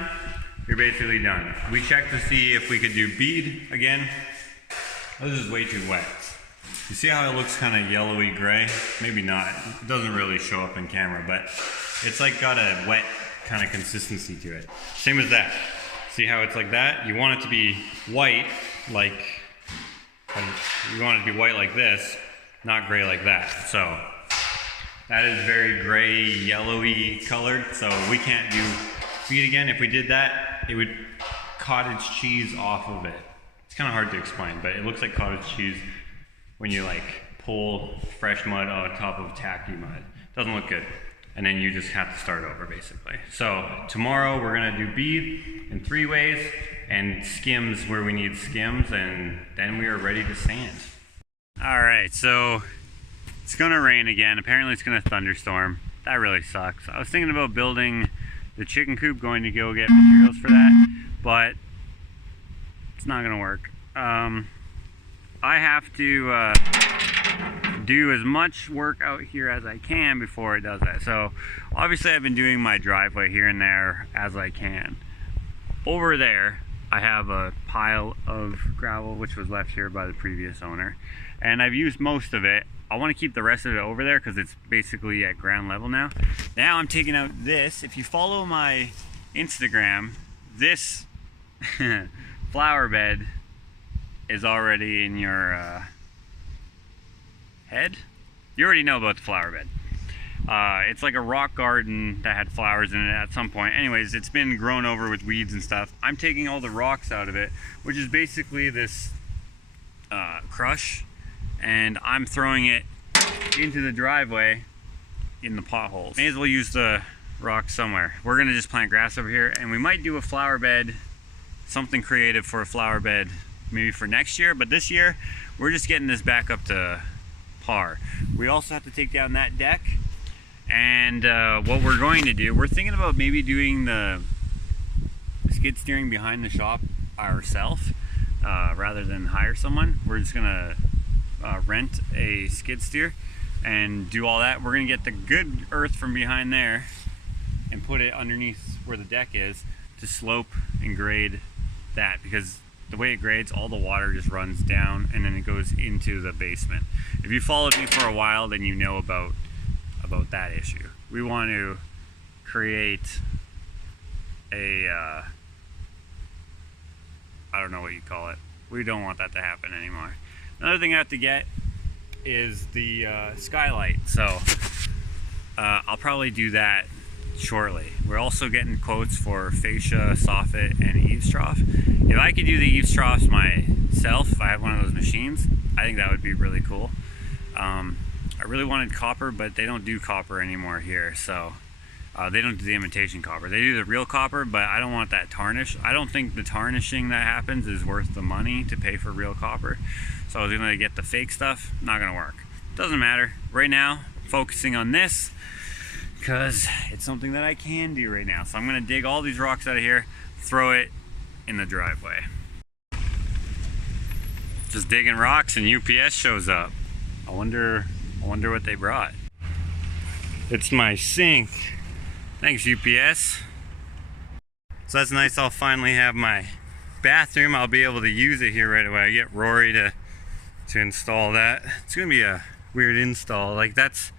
you're basically done. We checked to see if we could do bead again. This is way too wet. You see how it looks kind of yellowy gray? Maybe not. It doesn't really show up in camera, but it's like got a wet kind of consistency to it. Same as that. See how it's like that? You want it to be white, like you want it to be white like this, not gray like that. So that is very gray, yellowy colored, so we can't do bead again. If we did that, it would cottage cheese off of it. It's kind of hard to explain, but it looks like cottage cheese when you like pull fresh mud on top of tacky mud. Doesn't look good. and then you just have to start over basically. So tomorrow we're gonna do bead in 3 ways and skims where we need skims, and then we are ready to sand. All right, so it's gonna rain again. Apparently it's gonna thunderstorm. That really sucks. I was thinking about building the chicken coop, going to go get materials for that, but it's not gonna work. I have to do as much work out here as I can before it does that. So obviously I've been doing my driveway here and there as I can. Over there I have a pile of gravel which was left here by the previous owner, and I've used most of it. I want to keep the rest of it over there because it's basically at ground level now. Now I'm taking out this. If you follow my Instagram, this flower bed is already in your head. You already know about the flower bed. It's like a rock garden that had flowers in it at some point. Anyways, it's been grown over with weeds and stuff. I'm taking all the rocks out of it, which is basically this crush, and I'm throwing it into the driveway in the potholes. May as well use the rocks somewhere. We're gonna just plant grass over here, and we might do a flower bed, something creative for a flower bed maybe for next year, but this year we're just getting this back up to par. We also have to take down that deck, and what we're going to do, we're thinking about maybe doing the skid steering behind the shop ourselves rather than hire someone. We're just gonna rent a skid steer and do all that. We're gonna get the good earth from behind there and put it underneath where the deck is to slope and grade that, because the way it grades, all the water just runs down and then it goes into the basement. If you followed me for a while, then you know about that issue. We want to create a I don't know what you call it. We don't want that to happen anymore. Another thing I have to get is the skylight, so I'll probably do that shortly. We're also getting quotes for fascia, soffit, and eaves trough. If I could do the eaves troughs myself, if I have one of those machines, I think that would be really cool. I really wanted copper, but they don't do copper anymore here, so they don't do the imitation copper. They do the real copper, but I don't want that tarnish. I don't think the tarnishing that happens is worth the money to pay for real copper. So I was gonna get the fake stuff. Not gonna work. Doesn't matter. Right now, focusing on this because it's something that I can do right now. So I'm gonna dig all these rocks out of here, throw it in the driveway. Just digging rocks and UPS shows up. I wonder what they brought. It's my sink. Thanks, UPS. So that's nice. I'll finally have my bathroom. I'll be able to use it here right away. I get Rory to install that. It's gonna be a weird install. Like, that's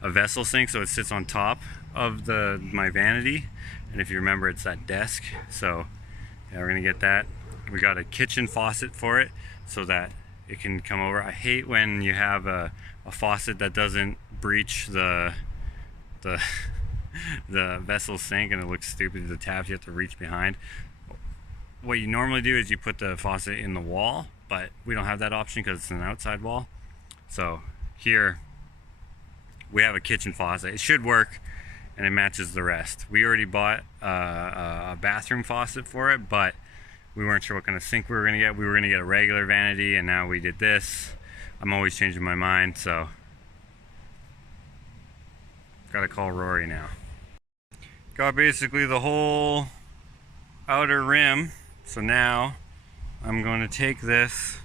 a vessel sink, so it sits on top of my vanity, and if you remember, it's that desk. So yeah, we're gonna get that. We got a kitchen faucet for it so that it can come over. I hate when you have a faucet that doesn't breach the vessel sink and it looks stupid. The tabs you have to reach behind. What you normally do is you put the faucet in the wall, but we don't have that option because it's an outside wall. So here we have a kitchen faucet. It should work, and it matches the rest. We already bought a bathroom faucet for it, but we weren't sure what kind of sink we were gonna get. We were gonna get a regular vanity, and now we did this. I'm always changing my mind, so gotta call Rory now. Got basically the whole outer rim, so now I'm going to take this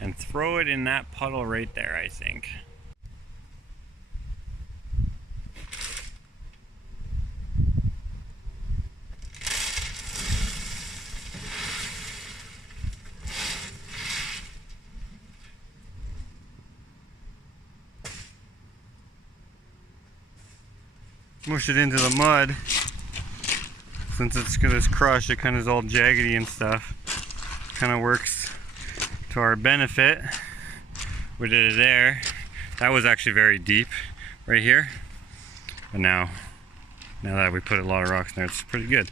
and throw it in that puddle right there, I think. Mush it into the mud. Since it's got this crush, it kind of is all jaggedy and stuff. Kind of works to our benefit. We did it there. That was actually very deep right here. But now that we put a lot of rocks in there, it's pretty good.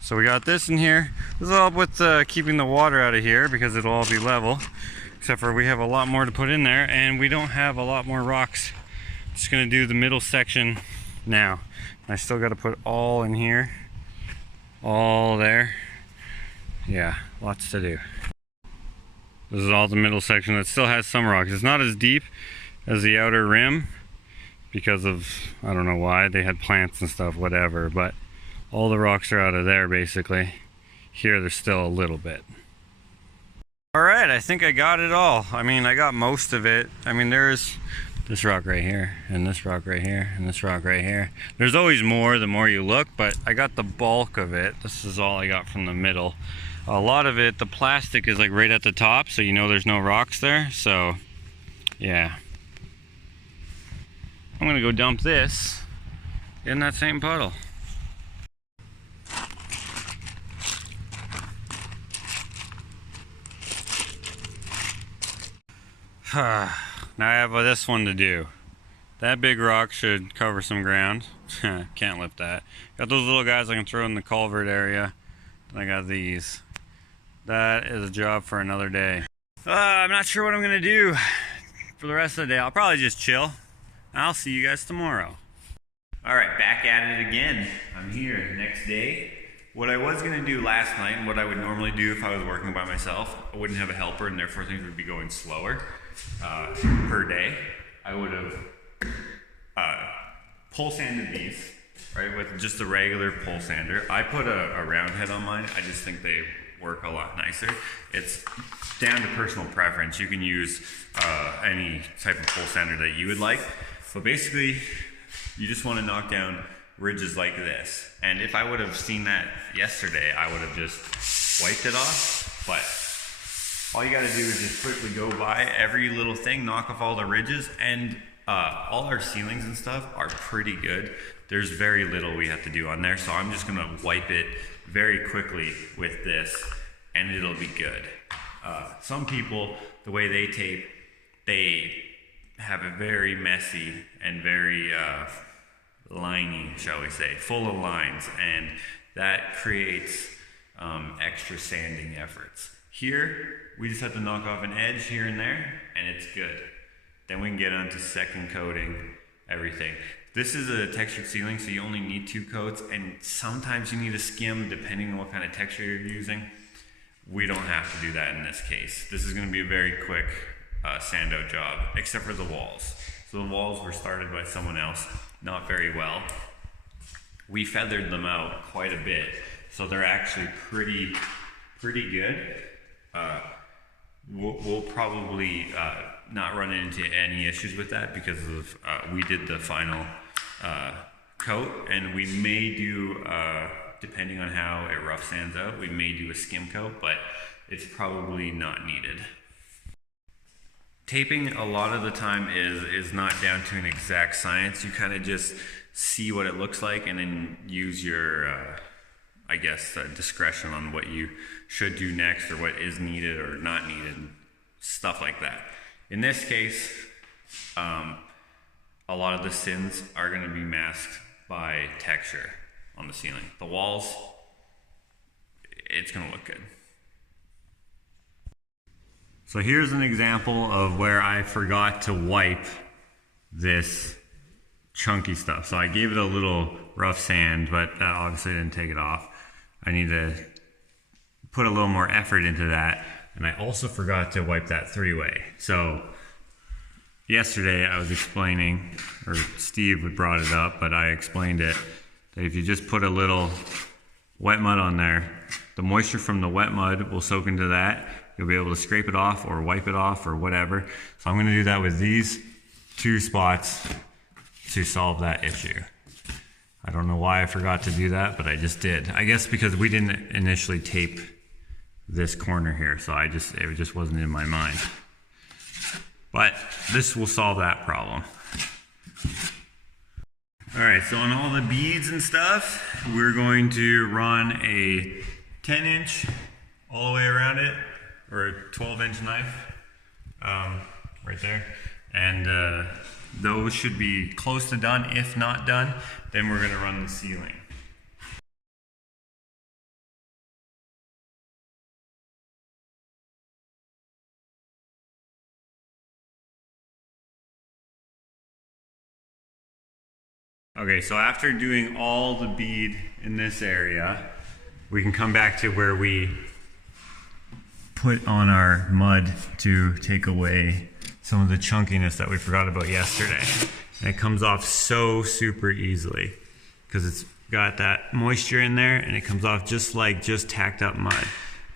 So we got this in here. This will help with keeping the water out of here because it'll all be level. Except for we have a lot more to put in there and we don't have a lot more rocks. Just gonna do the middle section Now, I still got to put all in here, all there. Yeah, lots to do. This is all the middle section that still has some rocks. It's not as deep as the outer rim because of, I don't know why, they had plants and stuff, whatever, but all the rocks are out of there basically. Here there's still a little bit. Alright, I think I got it all. I mean, I got most of it. I mean, there's this rock right here, and this rock right here, and this rock right here. There's always more the more you look, but I got the bulk of it. This is all I got from the middle. A lot of it, the plastic is like right at the top, so you know there's no rocks there. So, yeah. I'm gonna go dump this in that same puddle. Now I have this one to do. That big rock should cover some ground. Can't lift that. Got those little guys I can throw in the culvert area. And I got these. That is a job for another day. I'm not sure what I'm gonna do for the rest of the day. I'll probably just chill. I'll see you guys tomorrow. Alright, back at it again. I'm here, next day. What I was gonna do last night, and what I would normally do if I was working by myself, I wouldn't have a helper and therefore things would be going slower per day. I would have pole sanded these, right, with just a regular pole sander. I put a round head on mine. I just think they work a lot nicer. It's down to personal preference. You can use any type of pole sander that you would like, but basically you just want to knock down ridges like this. And if I would have seen that yesterday, I would have just wiped it off, but all you gotta do is just quickly go by every little thing, knock off all the ridges, and all our ceilings and stuff are pretty good. There's very little we have to do on there, so I'm just gonna wipe it very quickly with this, and it'll be good. Some people, the way they tape, they have a very messy and very liney, shall we say, full of lines, and that creates extra sanding efforts. Here, we just have to knock off an edge here and there, and it's good. Then we can get on to second coating everything. This is a textured ceiling, so you only need 2 coats, and sometimes you need a skim depending on what kind of texture you're using. We don't have to do that in this case. This is gonna be a very quick sand out job, except for the walls. So the walls were started by someone else, not very well. We feathered them out quite a bit, so they're actually pretty good. We'll probably not run into any issues with that because of we did the final coat, and we may do, depending on how it rough sands out, we may do a skim coat, but it's probably not needed. Taping a lot of the time is not down to an exact science. You kind of just see what it looks like and then use your I guess discretion on what you should do next or what is needed or not needed, stuff like that. In this case, a lot of the sins are going to be masked by texture on the ceiling. The walls, it's going to look good. So here's an example of where I forgot to wipe this chunky stuff. So I gave it a little rough sand, but that obviously didn't take it off. I need to put a little more effort into that. And I also forgot to wipe that 3-way. So yesterday I was explaining, or Steve had brought it up, but I explained it, that if you just put a little wet mud on there, the moisture from the wet mud will soak into that. You'll be able to scrape it off or wipe it off or whatever. So I'm gonna do that with these 2 spots to solve that issue. I don't know why I forgot to do that, but I just did. I guess because we didn't initially tape this corner here, so it just wasn't in my mind. But this will solve that problem. All right, so on all the beads and stuff, we're going to run a 10-inch all the way around it, or a 12-inch knife, right there. And those should be close to done. If not done, then we're gonna run the ceiling. Okay, so after doing all the bead in this area, we can come back to where we put on our mud to take away some of the chunkiness that we forgot about yesterday. And it comes off so super easily because it's got that moisture in there and it comes off just like just tacked up mud.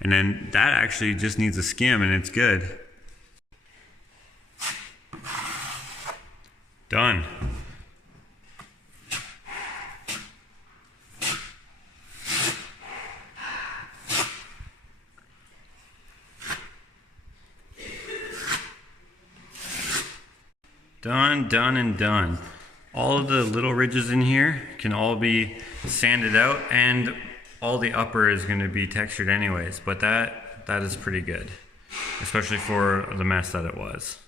And then that actually just needs a skim and it's good. Done. Done, done, and done. All of the little ridges in here can all be sanded out, and all the upper is going to be textured anyways, but that is pretty good, especially for the mess that it was.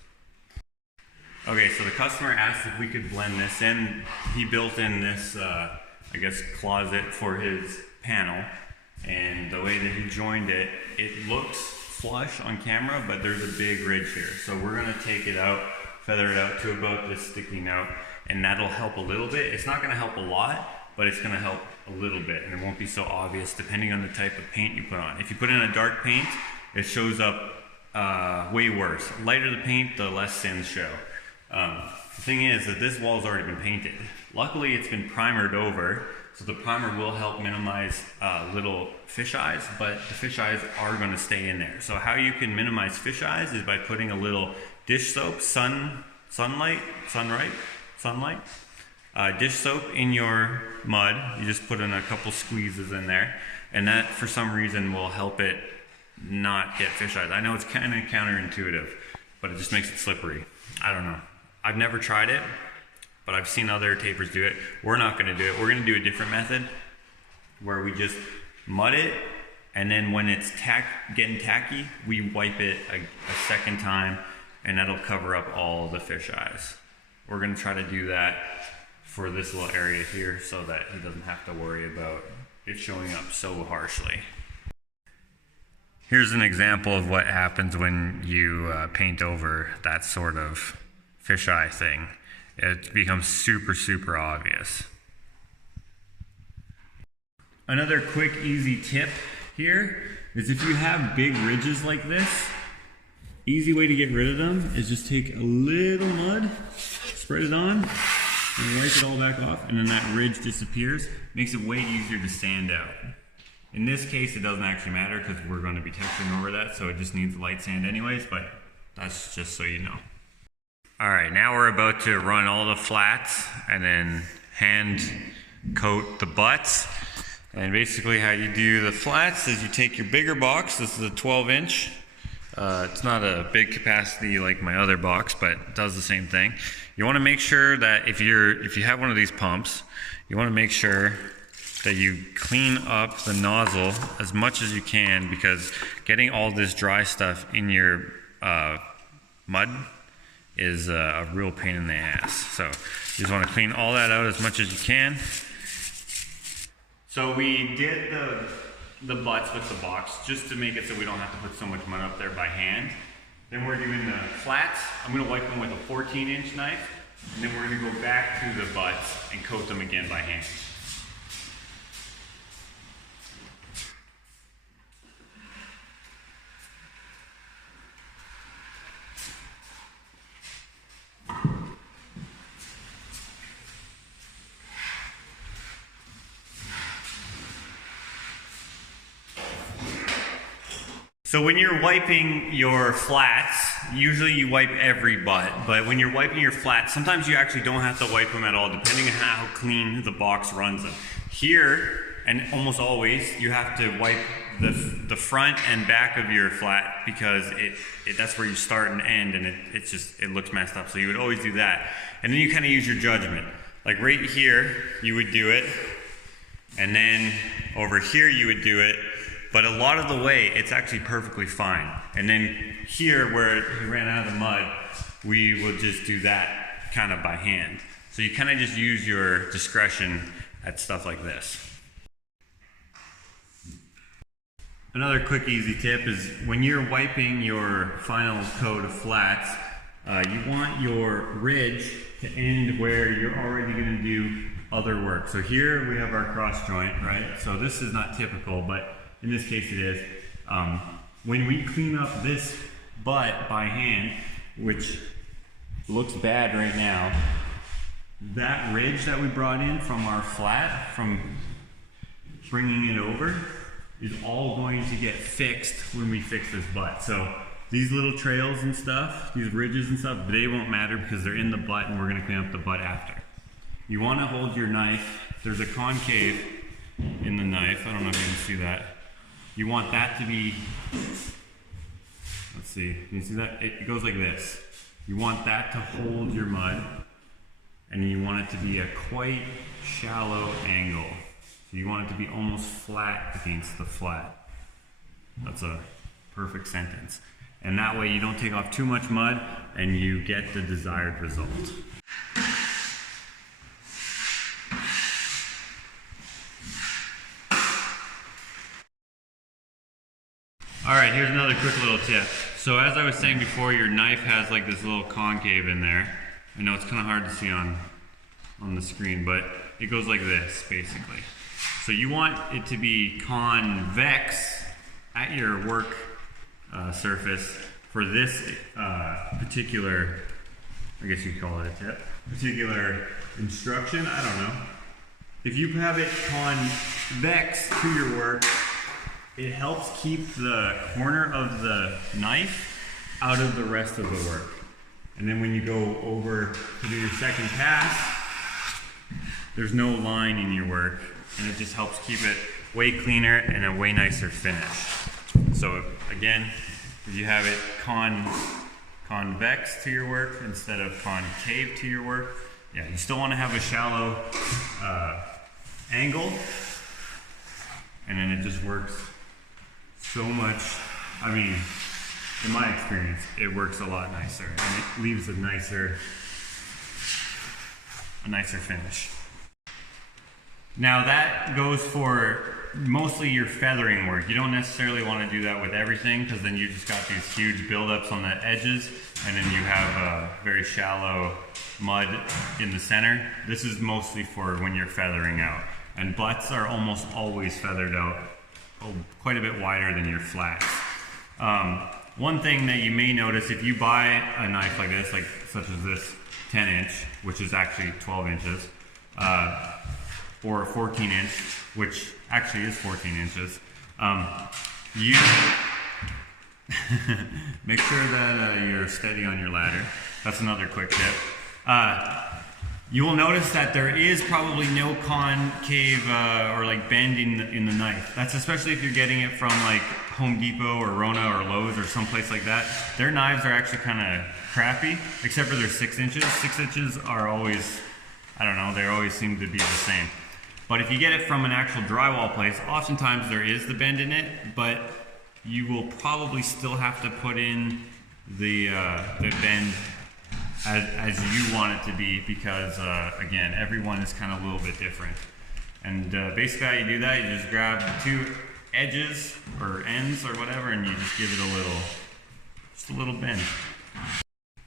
Okay, so the customer asked if we could blend this in. He built in this, I guess, closet for his panel, and the way that he joined it, it looks flush on camera, but there's a big ridge here. So we're going to take it out, feather it out to about this sticking out, and that'll help a little bit. It's not going to help a lot, but it's going to help a little bit, and it won't be so obvious depending on the type of paint you put on. If you put in a dark paint, it shows up way worse. The lighter the paint, the less sins show. The thing is that this wall's already been painted. Luckily, it's been primered over, so the primer will help minimize little fish eyes, but the fish eyes are going to stay in there. So how you can minimize fish eyes is by putting a little dish soap, sunlight, dish soap in your mud. You just put in a couple squeezes in there, and that for some reason will help it not get fish eyes. I know it's kind of counterintuitive, but it just makes it slippery. I don't know. I've never tried it, but I've seen other tapers do it. We're not going to do it. We're going to do a different method where we just mud it, and then when it's getting tacky, we wipe it a second time, and that'll cover up all the fish eyes. We're going to try to do that for this little area here so that he doesn't have to worry about it showing up so harshly. Here's an example of what happens when you paint over that sort of fisheye thing. It becomes super, super obvious. Another quick, easy tip here is if you have big ridges like this, easy way to get rid of them is just take a little mud, spread it on, and wipe it all back off, and then that ridge disappears. Makes it way easier to sand out. In this case, it doesn't actually matter because we're going to be texturing over that, so it just needs light sand anyways, but that's just so you know. Alright, now we're about to run all the flats and then hand coat the butts. And basically how you do the flats is you take your bigger box. This is a 12-inch. It's not a big capacity like my other box, but it does the same thing. You want to make sure that if you have one of these pumps, you want to make sure that you clean up the nozzle as much as you can, because getting all this dry stuff in your mud is a real pain in the ass. So you just want to clean all that out as much as you can. So we did the butts with the box just to make it so we don't have to put so much mud up there by hand. Then we're doing the flats. I'm going to wipe them with a 14-inch knife, and then we're going to go back to the butts and coat them again by hand. So when you're wiping your flats, usually you wipe every butt, but when you're wiping your flats, sometimes you actually don't have to wipe them at all, depending on how clean the box runs them. Here, and almost always, you have to wipe the front and back of your flat, because that's where you start and end, and it looks messed up. So you would always do that. And then you kind of use your judgment. Like right here, you would do it, and then over here you would do it. But a lot of the way, it's actually perfectly fine. And then here, where we ran out of the mud, we will just do that kind of by hand. So you kind of just use your discretion at stuff like this. Another quick, easy tip is when you're wiping your final coat of flats, you want your ridge to end where you're already going to do other work. So here we have our cross joint, right? So this is not typical, but in this case it is. When we clean up this butt by hand, which looks bad right now, that ridge that we brought in from our flat, from bringing it over, is all going to get fixed when we fix this butt. So these little trails and stuff, these ridges and stuff, they won't matter because they're in the butt and we're gonna clean up the butt after. You wanna hold your knife, there's a concave in the knife, I don't know if you can see that. You want that to be, let's see, can you see that? It goes like this. You want that to hold your mud, and you want it to be a quite shallow angle. So you want it to be almost flat against the flat. That's a perfect sentence. And that way you don't take off too much mud and you get the desired result. All right, here's another quick little tip. So as I was saying before, your knife has like this little concave in there. I know it's kind of hard to see on the screen, but it goes like this, basically. So you want it to be convex at your work surface for this particular, I guess you could call it a tip, particular instruction, I don't know. If you have it convex to your work, it helps keep the corner of the knife out of the rest of the work. And then when you go over to do your second pass, there's no line in your work, and it just helps keep it way cleaner and a way nicer finish. So again, if you have it convex to your work instead of concave to your work, yeah, you still want to have a shallow angle, and then it just works so much. I mean, in my experience, it works a lot nicer, and it leaves a nicer finish. Now that goes for mostly your feathering work. You don't necessarily want to do that with everything, because then you just got these huge buildups on the edges, and then you have a very shallow mud in the center. This is mostly for when you're feathering out. And butts are almost always feathered out quite a bit wider than your flats. One thing that you may notice if you buy a knife like this, like such as this 10-inch, which is actually 12 inches, or a 14-inch, which actually is 14 inches, you make sure that you're steady on your ladder. That's another quick tip. You will notice that there is probably no concave or like bend in the knife. That's especially if you're getting it from like Home Depot or Rona or Lowe's or someplace like that. Their knives are actually kind of crappy, except for their 6 inches. 6 inches are always, I don't know, they always seem to be the same. But if you get it from an actual drywall place, oftentimes there is the bend in it, but you will probably still have to put in the bend as you want it to be, because again, everyone is kind of a little bit different. And basically how you do that, you just grab the two edges or ends or whatever, and you just give it just a little bend.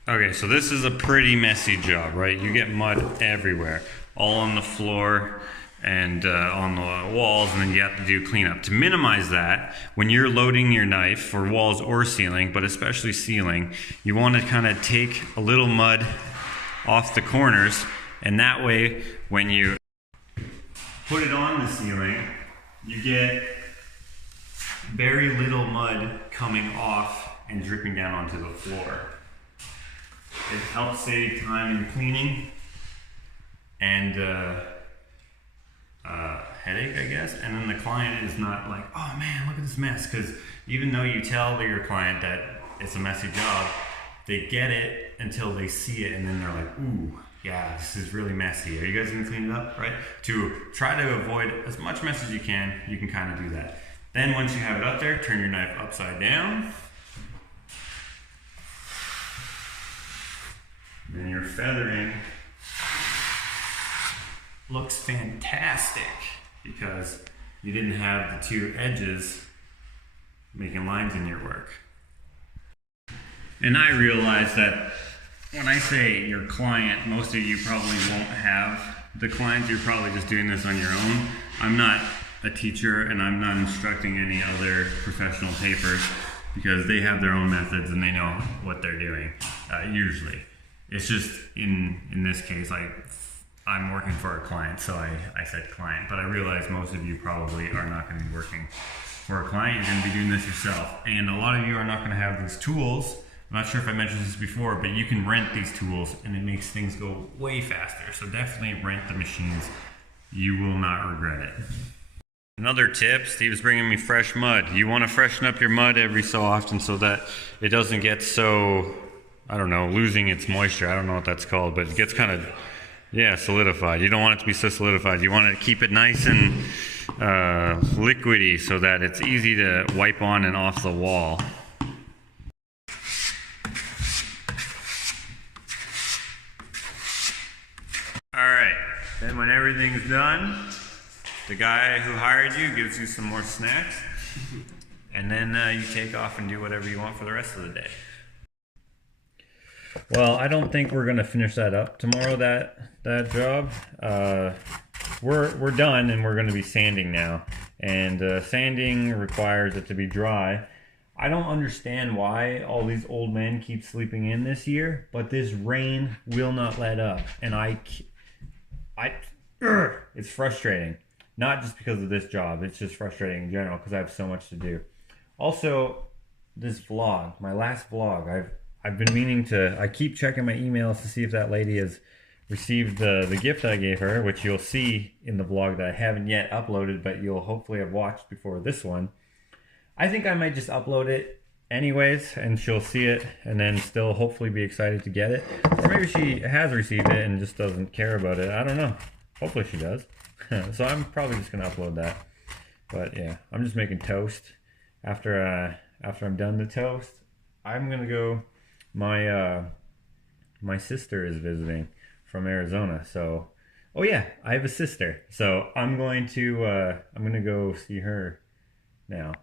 Okay, so this is a pretty messy job, right? You get mud everywhere, all on the floor and on the walls, and then you have to do cleanup. To minimize that, when you're loading your knife for walls or ceiling, but especially ceiling, you want to kind of take a little mud off the corners, and that way when you put it on the ceiling, you get very little mud coming off and dripping down onto the floor. It helps save time in cleaning and headache, I guess, and then the client is not like, oh man, look at this mess, because even though you tell your client that it's a messy job, they get it until they see it, and then they're like, ooh, yeah, this is really messy. Are you guys gonna clean it up, right? To try to avoid as much mess as you can kind of do that. Then once you have it up there, turn your knife upside down. Then your feathering looks fantastic because you didn't have the two edges making lines in your work. And I realized that when I say your client, most of you probably won't have the clients. You're probably just doing this on your own. I'm not a teacher and I'm not instructing any other professional tapers because they have their own methods and they know what they're doing, usually. It's just in this case, I'm working for a client, so I said client, but I realize most of you probably are not going to be working for a client. You're going to be doing this yourself. And a lot of you are not going to have these tools. I'm not sure if I mentioned this before, but you can rent these tools and it makes things go way faster. So definitely rent the machines. You will not regret it. Another tip, Steve's bringing me fresh mud. You want to freshen up your mud every so often so that it doesn't get so, I don't know, losing its moisture. I don't know what that's called, but it gets kind of, solidified. You don't want it to be so solidified. You want to keep it nice and liquidy so that it's easy to wipe on and off the wall. Alright, then when everything's done, the guy who hired you gives you some more snacks, and then you take off and do whatever you want for the rest of the day. Well, I don't think we're going to finish that up tomorrow, that job. We're done and we're going to be sanding now. And sanding requires it to be dry. I don't understand why all these old men keep sleeping in this year, but this rain will not let up. And it's frustrating. Not just because of this job, it's just frustrating in general because I have so much to do. Also, this vlog, my last vlog, I've been meaning to, I keep checking my emails to see if that lady has received the gift I gave her, which you'll see in the vlog that I haven't yet uploaded, but you'll hopefully have watched before this one. I think I might just upload it anyways, and she'll see it, and then still hopefully be excited to get it. Or maybe she has received it and just doesn't care about it. I don't know. Hopefully she does. So I'm probably just going to upload that. But yeah, I'm just making toast. After I'm done the toast, I'm going to go... My sister is visiting from Arizona, so oh yeah, I have a sister, so I'm going to go see her now.